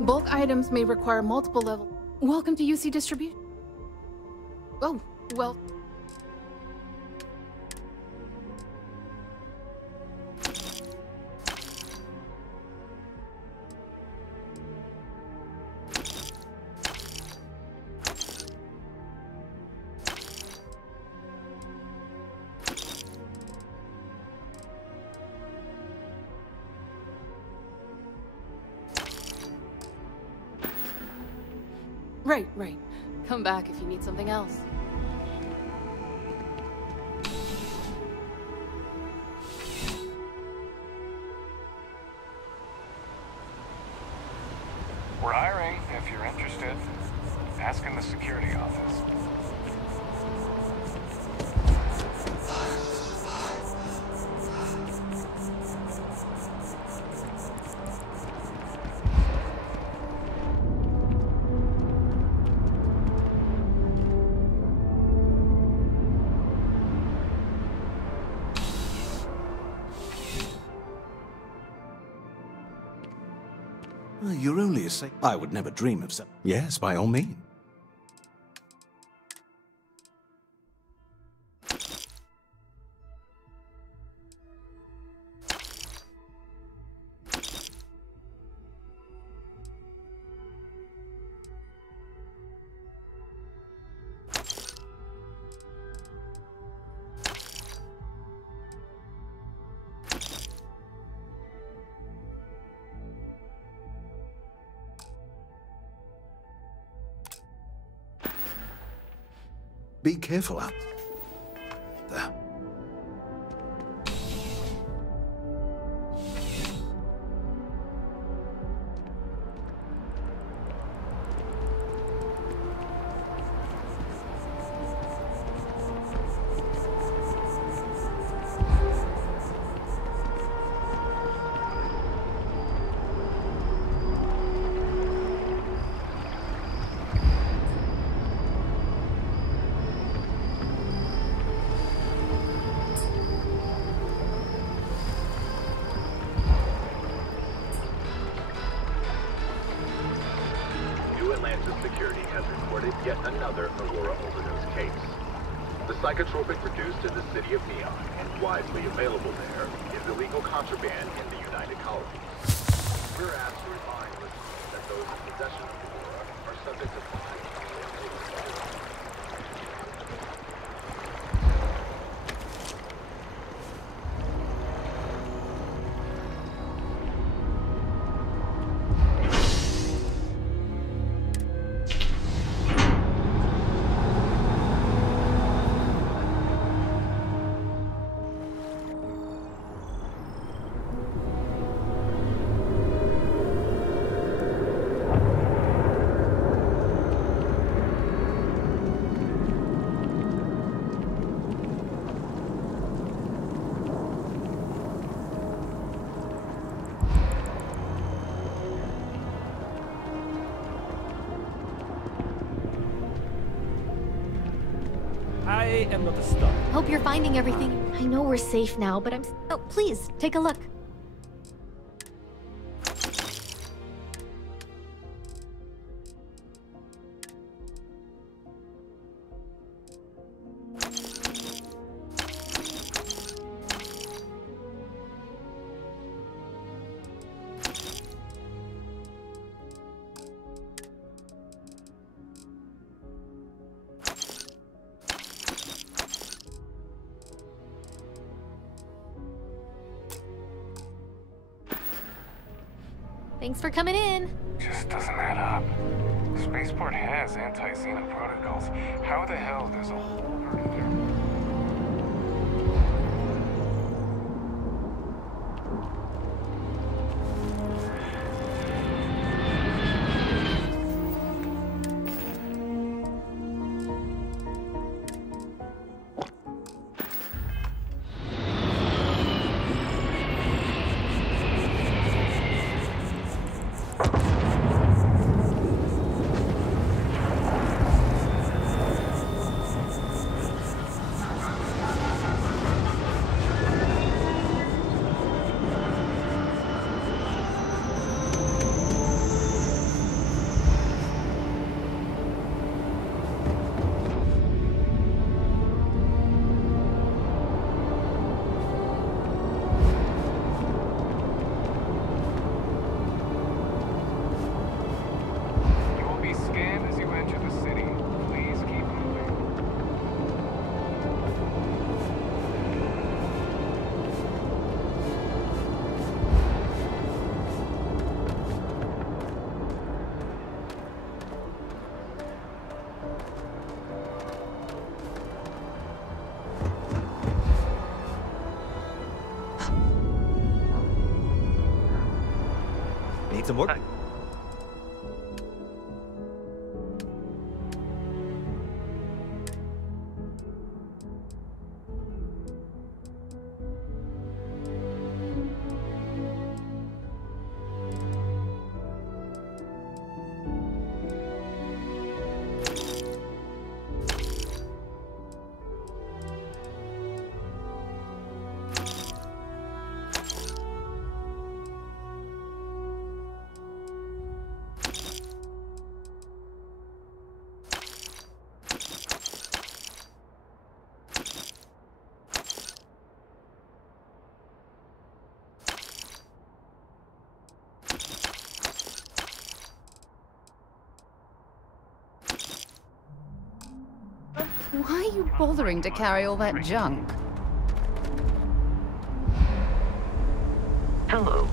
Bulk items may require multiple levels. Welcome to UC Distribution. Oh, well... Right. Come back if you need something else. We're hiring, if you're interested. Ask in the security office. You're only a saint. I would never dream of so. Yes, by all means. Be careful out there. Security has reported yet another Aurora overdose case. The psychotropic produced in the city of Neon and widely available there is illegal contraband in the United Colonies. We're asked to remind listeners that those in possession of Aurora are subject to fines. I am not a star. Hope you're finding everything. I know we're safe now, but Oh, please, take a look. Thanks for coming in. Just doesn't add up. Spaceport has anti-Xena protocols. How the hell does a whole herd there? some work. Why are you bothering to carry all that junk? Hello.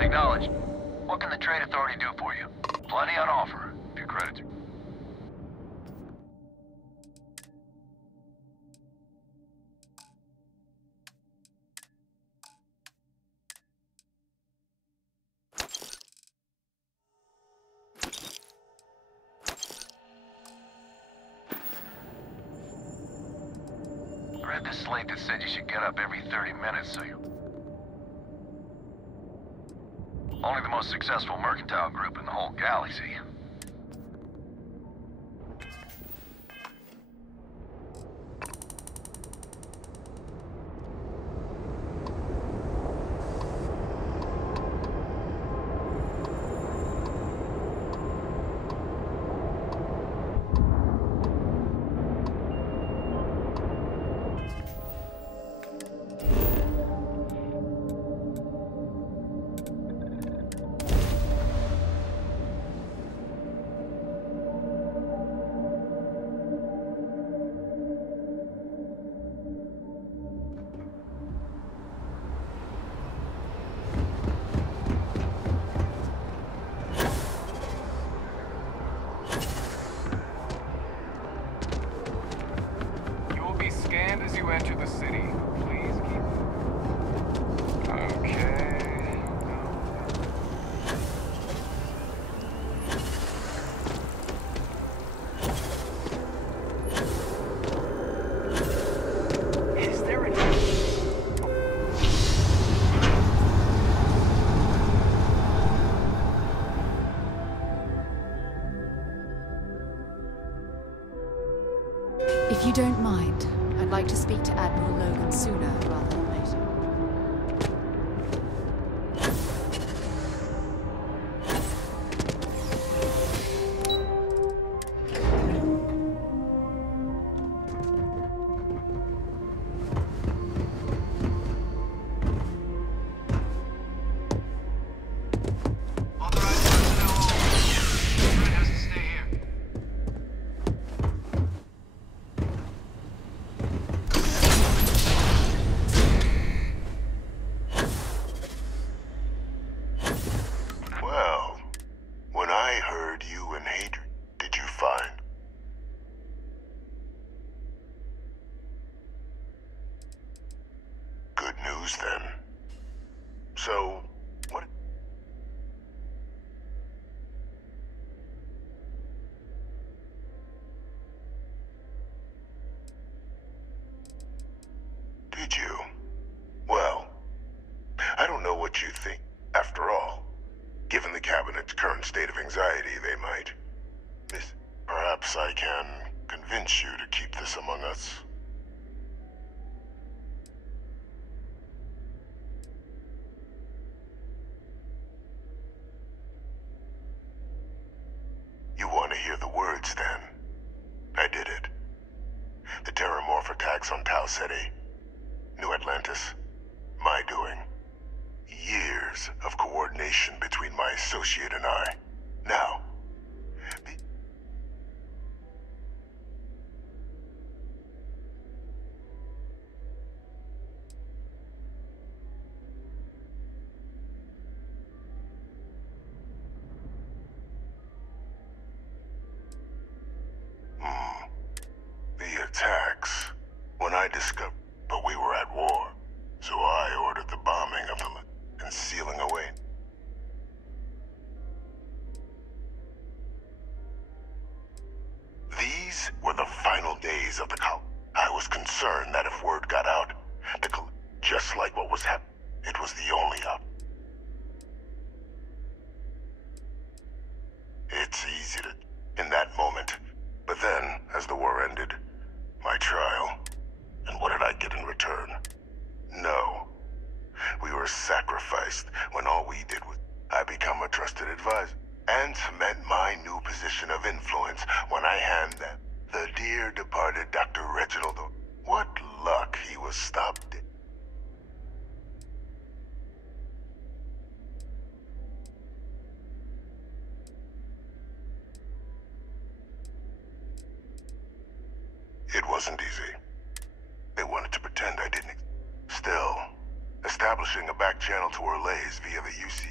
Acknowledged. What can the Trade Authority do for you? Plenty on offer, if your credits are... I read this slate that said you should get up every 30 minutes, so you... Only the most successful mercantile group in the whole galaxy. As you enter the city, please keep... Okay... Is there a... If you don't mind, I'd like to speak to Admiral Logan sooner rather than later. lose then. So, what? Did you? Well, I don't know what you think. After all, given the Cabinet's current state of anxiety, they might miss. Perhaps I can convince you to keep this among us. You want to hear the words, then? I did it. The Terramorph attacks on Tau Ceti, New Atlantis, my doing. Years of coordination between my associate and I. Now, the attacks. When I discovered, but we were at war, so I ordered the bombing of the and sealing away. These were the final days of the cult. I was concerned that if word got out, just like what was happening, it was the only option. It's easy to, in that moment. But then, as the war ended, my trial, and what did I get in return? No. We were sacrificed when all we did was I become a trusted advisor and cement my new position of influence when I hand them the dear departed Dr. Reginald. What luck he was stopped. It wasn't easy. They wanted to pretend I didn't. Still, establishing a back channel to Orlays via the UC.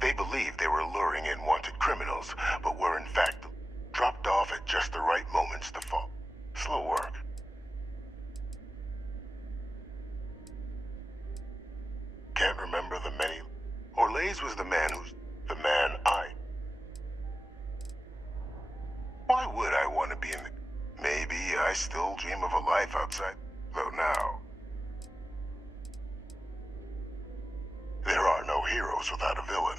They believed they were luring in wanted criminals, but were in fact dropped off at just the right moments to fall. Slow work. Can't remember the many. Orlays was the man I. Why would I want to be in the... Maybe I still dream of a life outside, though now. There are no heroes without a villain.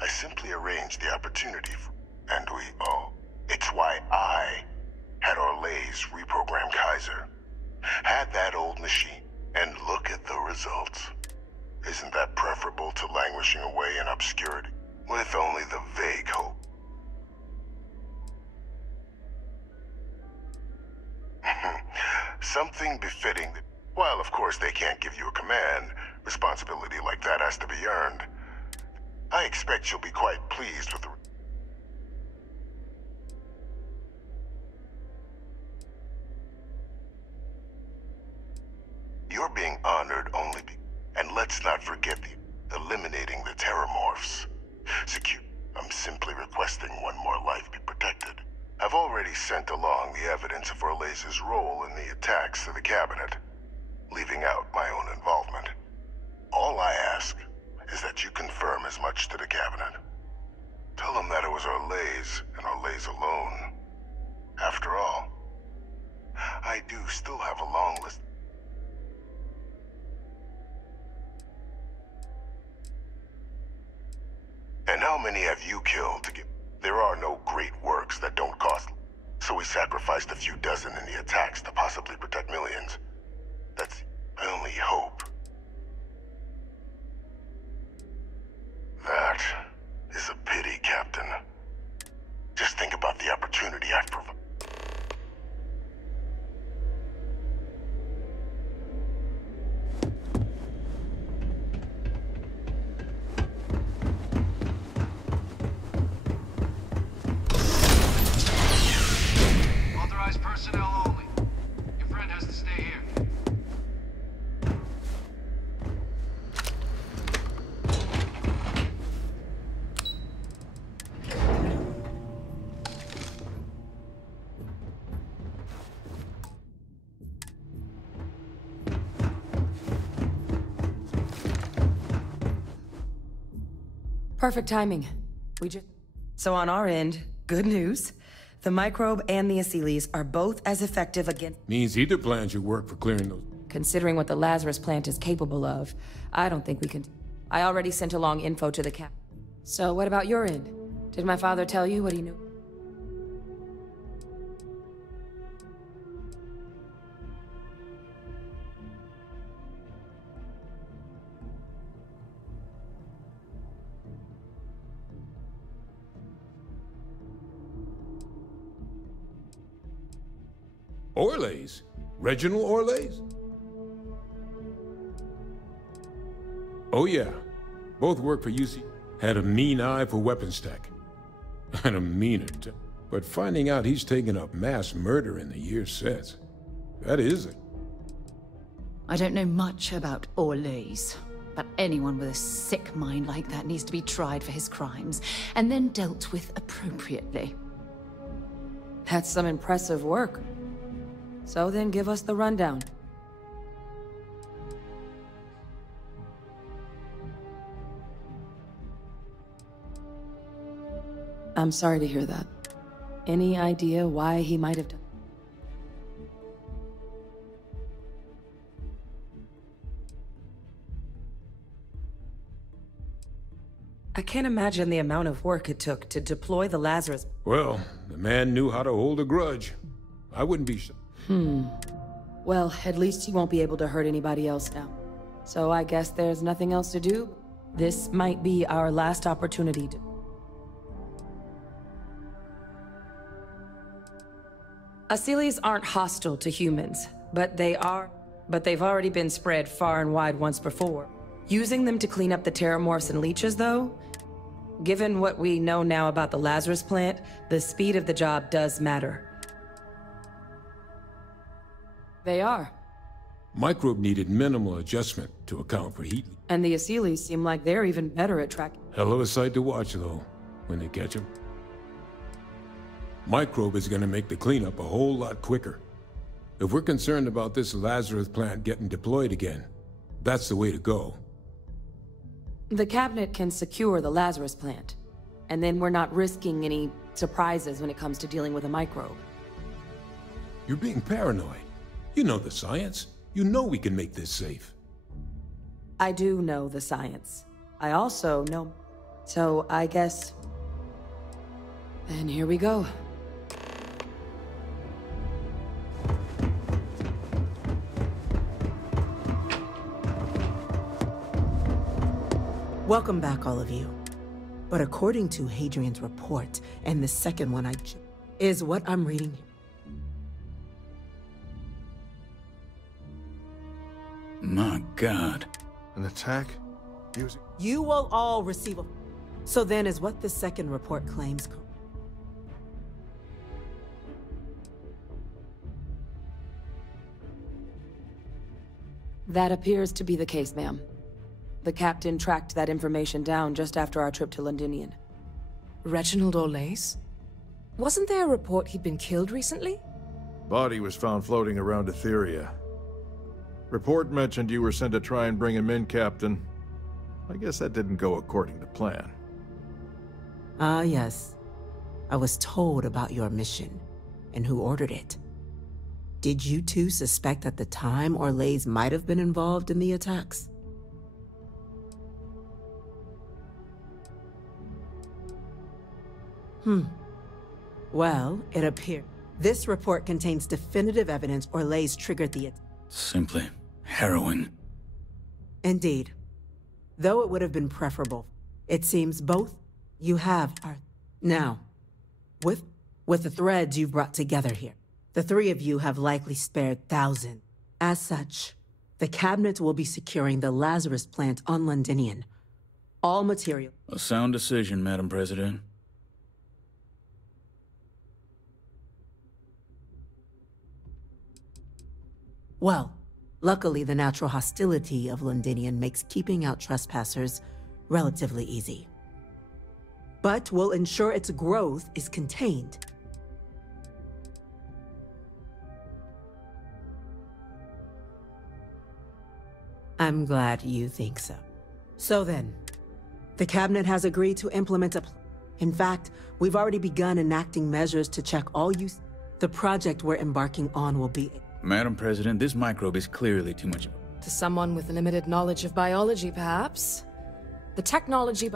I simply arranged the opportunity for, and we all. It's why I had Orlays reprogram Kaiser. Had that old machine, and look at the results. Isn't that preferable to languishing away in obscurity, with only the vague hope? Something befitting that, while of course they can't give you a command, responsibility like that has to be earned. I expect you'll be quite pleased with the... You're being honored only and let's not forget the eliminating the Terramorphs. Secure. I'm simply requesting one more life be protected. I've already sent along the evidence of Orlays' role in the attacks to the Cabinet, leaving out my own involvement. All I ask is that you confirm as much to the Cabinet. Tell them that it was Orlays and Orlays alone. After all, I do still have a long list. And how many have you killed to get... There are no great works that don't cost, so we sacrificed a few dozen in the attacks to possibly protect millions. That's my only hope. That is a pity, Captain. Just think about the opportunity I've provided. Personnel only. Your friend has to stay here. Perfect timing. So on our end, good news. The microbe and the Aciles are both as effective against... Means either plan should work for clearing those... Considering what the Lazarus plant is capable of, I don't think we can... I already sent along info to the cap. So what about your end? Did my father tell you what he knew? Orlays? Reginald Orlays? Oh yeah. Both work for UC. Had a mean eye for weapons tech. And a meaner tech. But finding out he's taken up mass murder in the years since, that is it. I don't know much about Orlays, but anyone with a sick mind like that needs to be tried for his crimes, and then dealt with appropriately. That's some impressive work. So then give us the rundown. I'm sorry to hear that. Any idea why he might have done? I can't imagine the amount of work it took to deploy the Lazarus. Well, the man knew how to hold a grudge. I wouldn't be... Well, at least he won't be able to hurt anybody else now. So I guess there's nothing else to do. This might be our last opportunity to... Aciles aren't hostile to humans, but they've already been spread far and wide once before. Using them to clean up the terramorphs and leeches, though? Given what we know now about the Lazarus plant, the speed of the job does matter. They are. Microbe needed minimal adjustment to account for heat. And the Aciles seem like they're even better at tracking. Hell of a sight to watch, though, when they catch him. Microbe is gonna make the cleanup a whole lot quicker. If we're concerned about this Lazarus plant getting deployed again, that's the way to go. The cabinet can secure the Lazarus plant, and then we're not risking any surprises when it comes to dealing with a microbe. You're being paranoid. You know the science. You know we can make this safe. I do know the science. I also know... So, I guess... Then here we go. Welcome back, all of you. But according to Hadrian's report, and the second one is what I'm reading here. My God. An attack? You will all receive a... So then is what the second report claims. That appears to be the case, ma'am. The captain tracked that information down just after our trip to Londinian. Reginald Orlays? Wasn't there a report he'd been killed recently? Body was found floating around Etheria. Report mentioned you were sent to try and bring him in, Captain. I guess that didn't go according to plan. Ah, yes. I was told about your mission, and who ordered it. Did you two suspect at the time Orlays might have been involved in the attacks? Well, it appears this report contains definitive evidence Orlays triggered the attack. Simply harrowing. Indeed. Though it would have been preferable, it seems both you have are... Now, with the threads you've brought together here, the three of you have likely spared thousands. As such, the cabinet will be securing the Lazarus plant on Londinian. All material... A sound decision, Madam President. Well, luckily the natural hostility of Londinian makes keeping out trespassers relatively easy. But will ensure its growth is contained. I'm glad you think so. So then, The cabinet has agreed to implement a plan. In fact, we've already begun enacting measures to check all use. The project we're embarking on will be... Madam President, this microbe is clearly too much... To someone with limited knowledge of biology, perhaps. The technology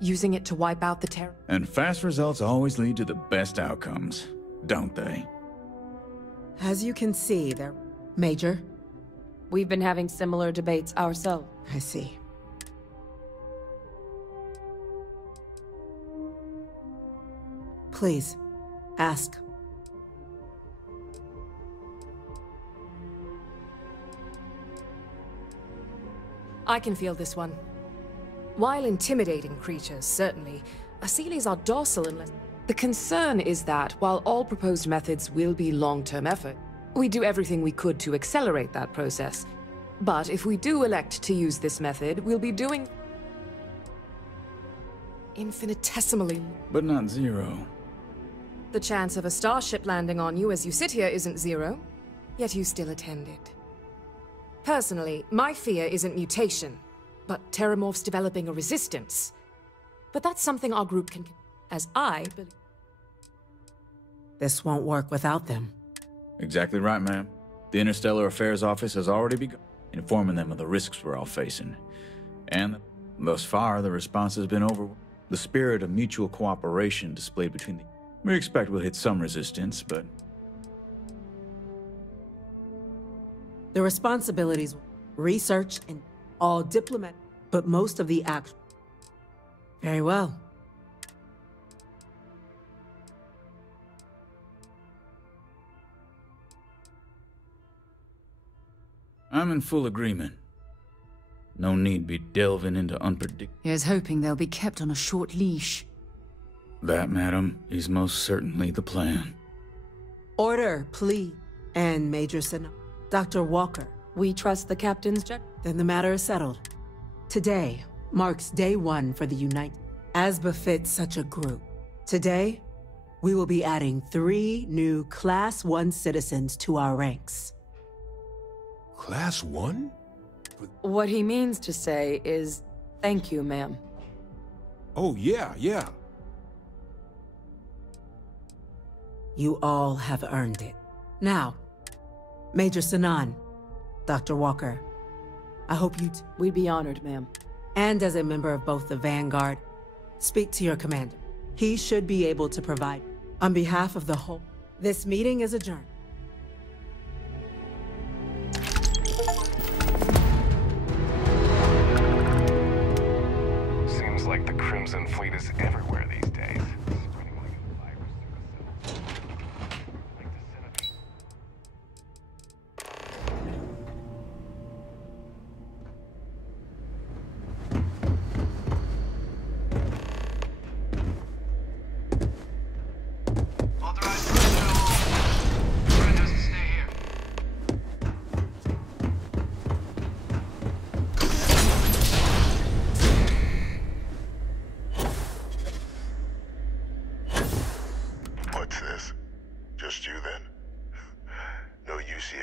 using it to wipe out the terror. And fast results always lead to the best outcomes, don't they? As you can see, there... Major? We've been having similar debates ourselves. I see. Please, ask. I can feel this one. While intimidating creatures, certainly, Asylees are docile unless... The concern is that, while all proposed methods will be long-term effort, we do everything we could to accelerate that process. But if we do elect to use this method, we'll be doing... infinitesimally... But not zero. The chance of a starship landing on you as you sit here isn't zero, yet you still attended. Personally, my fear isn't mutation, but Terramorphs developing a resistance. But that's something our group can... as I believe... This won't work without them. Exactly right, ma'am. The Interstellar Affairs Office has already begun informing them of the risks we're all facing. And thus far, the response has been over. The spirit of mutual cooperation displayed between the... We expect we'll hit some resistance, but... The responsibilities, research, and all diplomat, but most of the action. Very well. I'm in full agreement. No need be delving into unpredictable... Here's hoping they'll be kept on a short leash. That, madam, is most certainly the plan. Order, please. And Major Sino. Dr. Walker. We trust the captain's judgment. Then the matter is settled. Today marks day one for the United, as befits such a group. Today, we will be adding 3 new Class 1 citizens to our ranks. Class 1? What he means to say is, thank you, ma'am. Oh, yeah. You all have earned it. Now, Major Sinan, Dr. Walker, I hope you... We'd be honored, ma'am. And as a member of both the Vanguard, speak to your commander. He should be able to provide. On behalf of the whole... This meeting is adjourned. Seems like the Crimson Fleet is everywhere these days.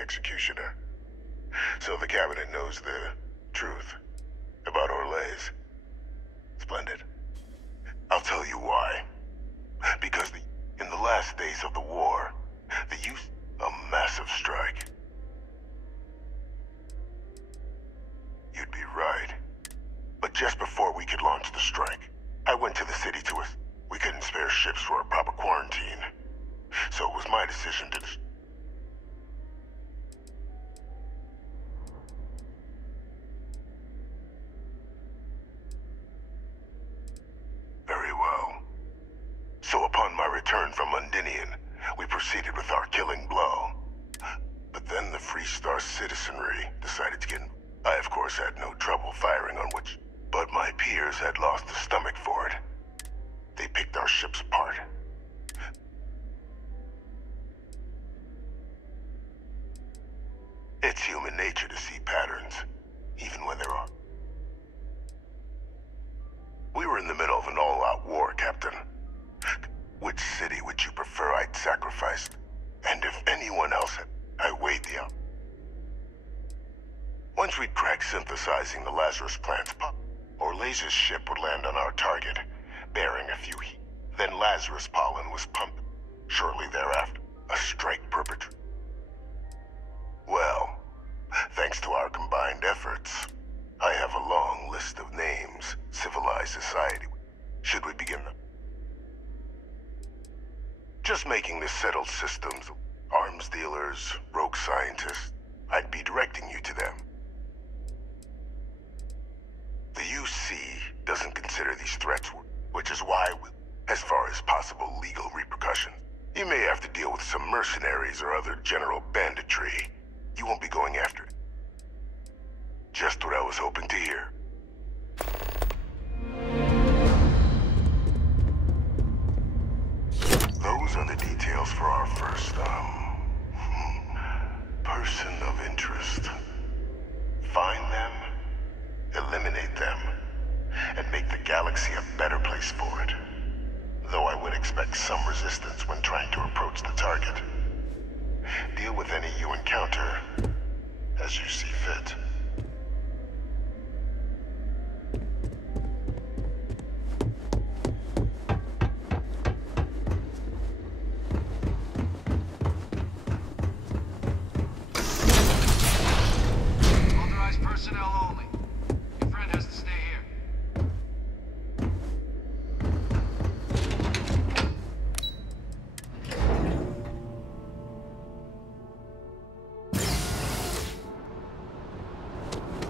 Executioner. So the cabinet knows the truth about Orlais. Splendid. I'll tell you why. Because in the last days of the war, the use a massive strike. You'd be right. But just before we could launch the strike, I went to the city to us. We couldn't spare ships for a proper quarantine. So it was my decision to... So upon my return from Londinian, we proceeded with our killing blow. But then the Freestar citizenry decided to get... I, of course, had no trouble firing on which... But my peers had lost the stomach for it. They picked our ships apart. It's human nature to see patterns, even when there are... We were in the middle of an all-out war, Captain. Which city would you prefer I'd sacrificed? And if anyone else had, I weighed the out. Once we'd cracked synthesizing the Lazarus plant's pop, or Malaysia's ship would land on our target, bearing a few heat. Then Lazarus pollen was pumped. Shortly thereafter, a strike perpetrated. Well, thanks to our combined efforts, I have a long list of names civilized society. Should we begin them? Just making the settled systems, arms dealers, rogue scientists, I'd be directing you to them. The UC doesn't consider these threats, which is why, as far as possible legal repercussions, you may have to deal with some mercenaries or other general banditry. You won't be going after it. Just what I was hoping to hear. Those are the details for our first, person of interest. Find them, eliminate them, and make the galaxy a better place for it. Though I would expect some resistance when trying to approach the target. Deal with any you encounter as you see fit. Authorized personnel only. Your friend has to stay here.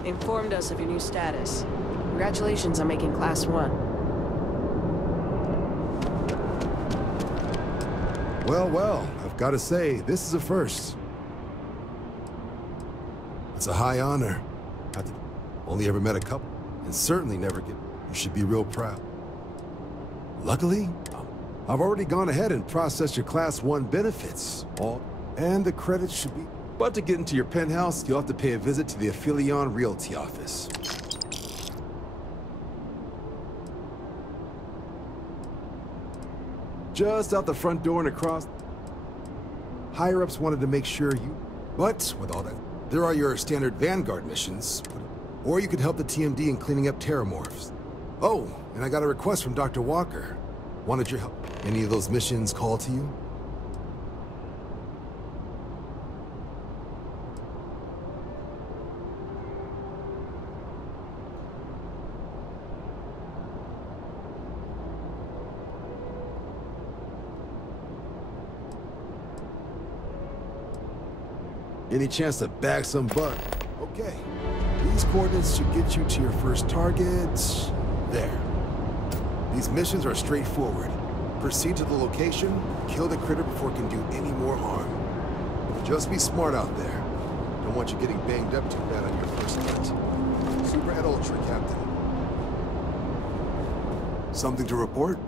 Informed us of your new status. Congratulations on making Class 1. Well, I've got to say, this is a first. It's a high honor. I've only ever met a couple, and certainly never get. You should be real proud. Luckily, I've already gone ahead and processed your Class 1 benefits. And the credits should be... But to get into your penthouse, you'll have to pay a visit to the Aphelion Realty office. Just out the front door and across. Higher-ups wanted to make sure you... But, with all that, there are your standard Vanguard missions. Or you could help the TMD in cleaning up terramorphs. Oh, and I got a request from Dr. Walker. Wanted your help. Any of those missions call to you? Any chance to bag some bug? Okay. These coordinates should get you to your first target. There. These missions are straightforward. Proceed to the location, kill the critter before it can do any more harm. Just be smart out there. Don't want you getting banged up too bad on your first hit. Super et Ultra, Captain. Something to report?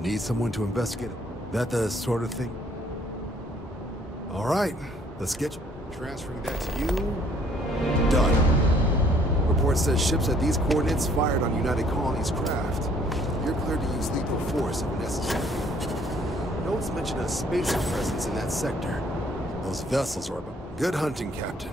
Need someone to investigate it? That the sort of thing? All right. Let's get you. Transferring that to you. Done. Report says ships at these coordinates fired on United Colonies craft. You're cleared to use lethal force if necessary. Notes mention a spacer presence in that sector. Those vessels are about... Good hunting, Captain.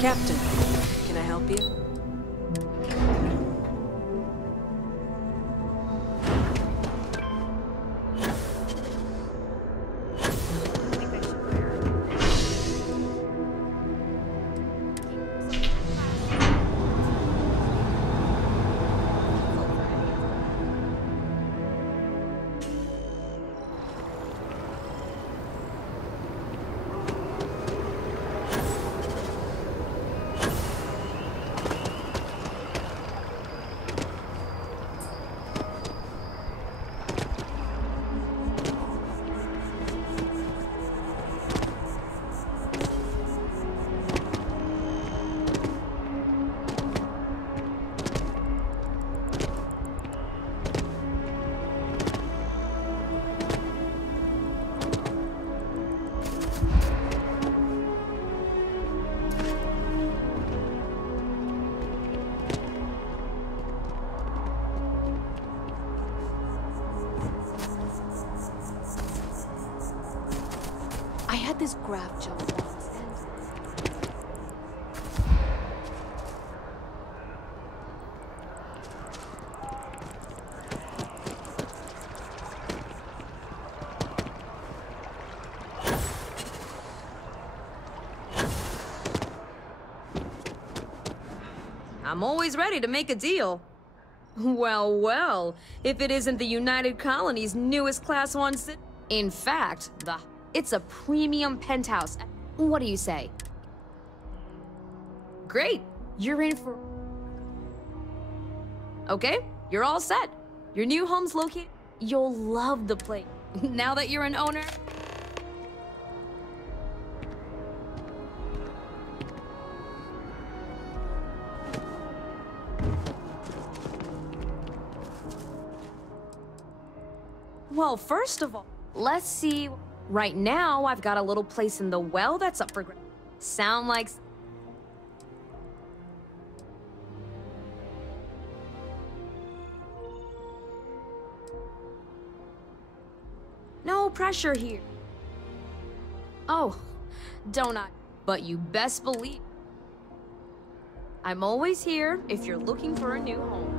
Captain, can I help you? had this graft job once, and... I'm always ready to make a deal. Well, well, if it isn't the United Colony's newest Class 1 city. In fact, it's a premium penthouse. What do you say? Great, you're in for... Okay, you're all set. Your new home's located... You'll love the place. Now that you're an owner... Well, first of all, let's see. Right now, I've got a little place in the well that's up for grabs. Sound like... No pressure here. Oh, don't I? But you best believe I'm always here if you're looking for a new home.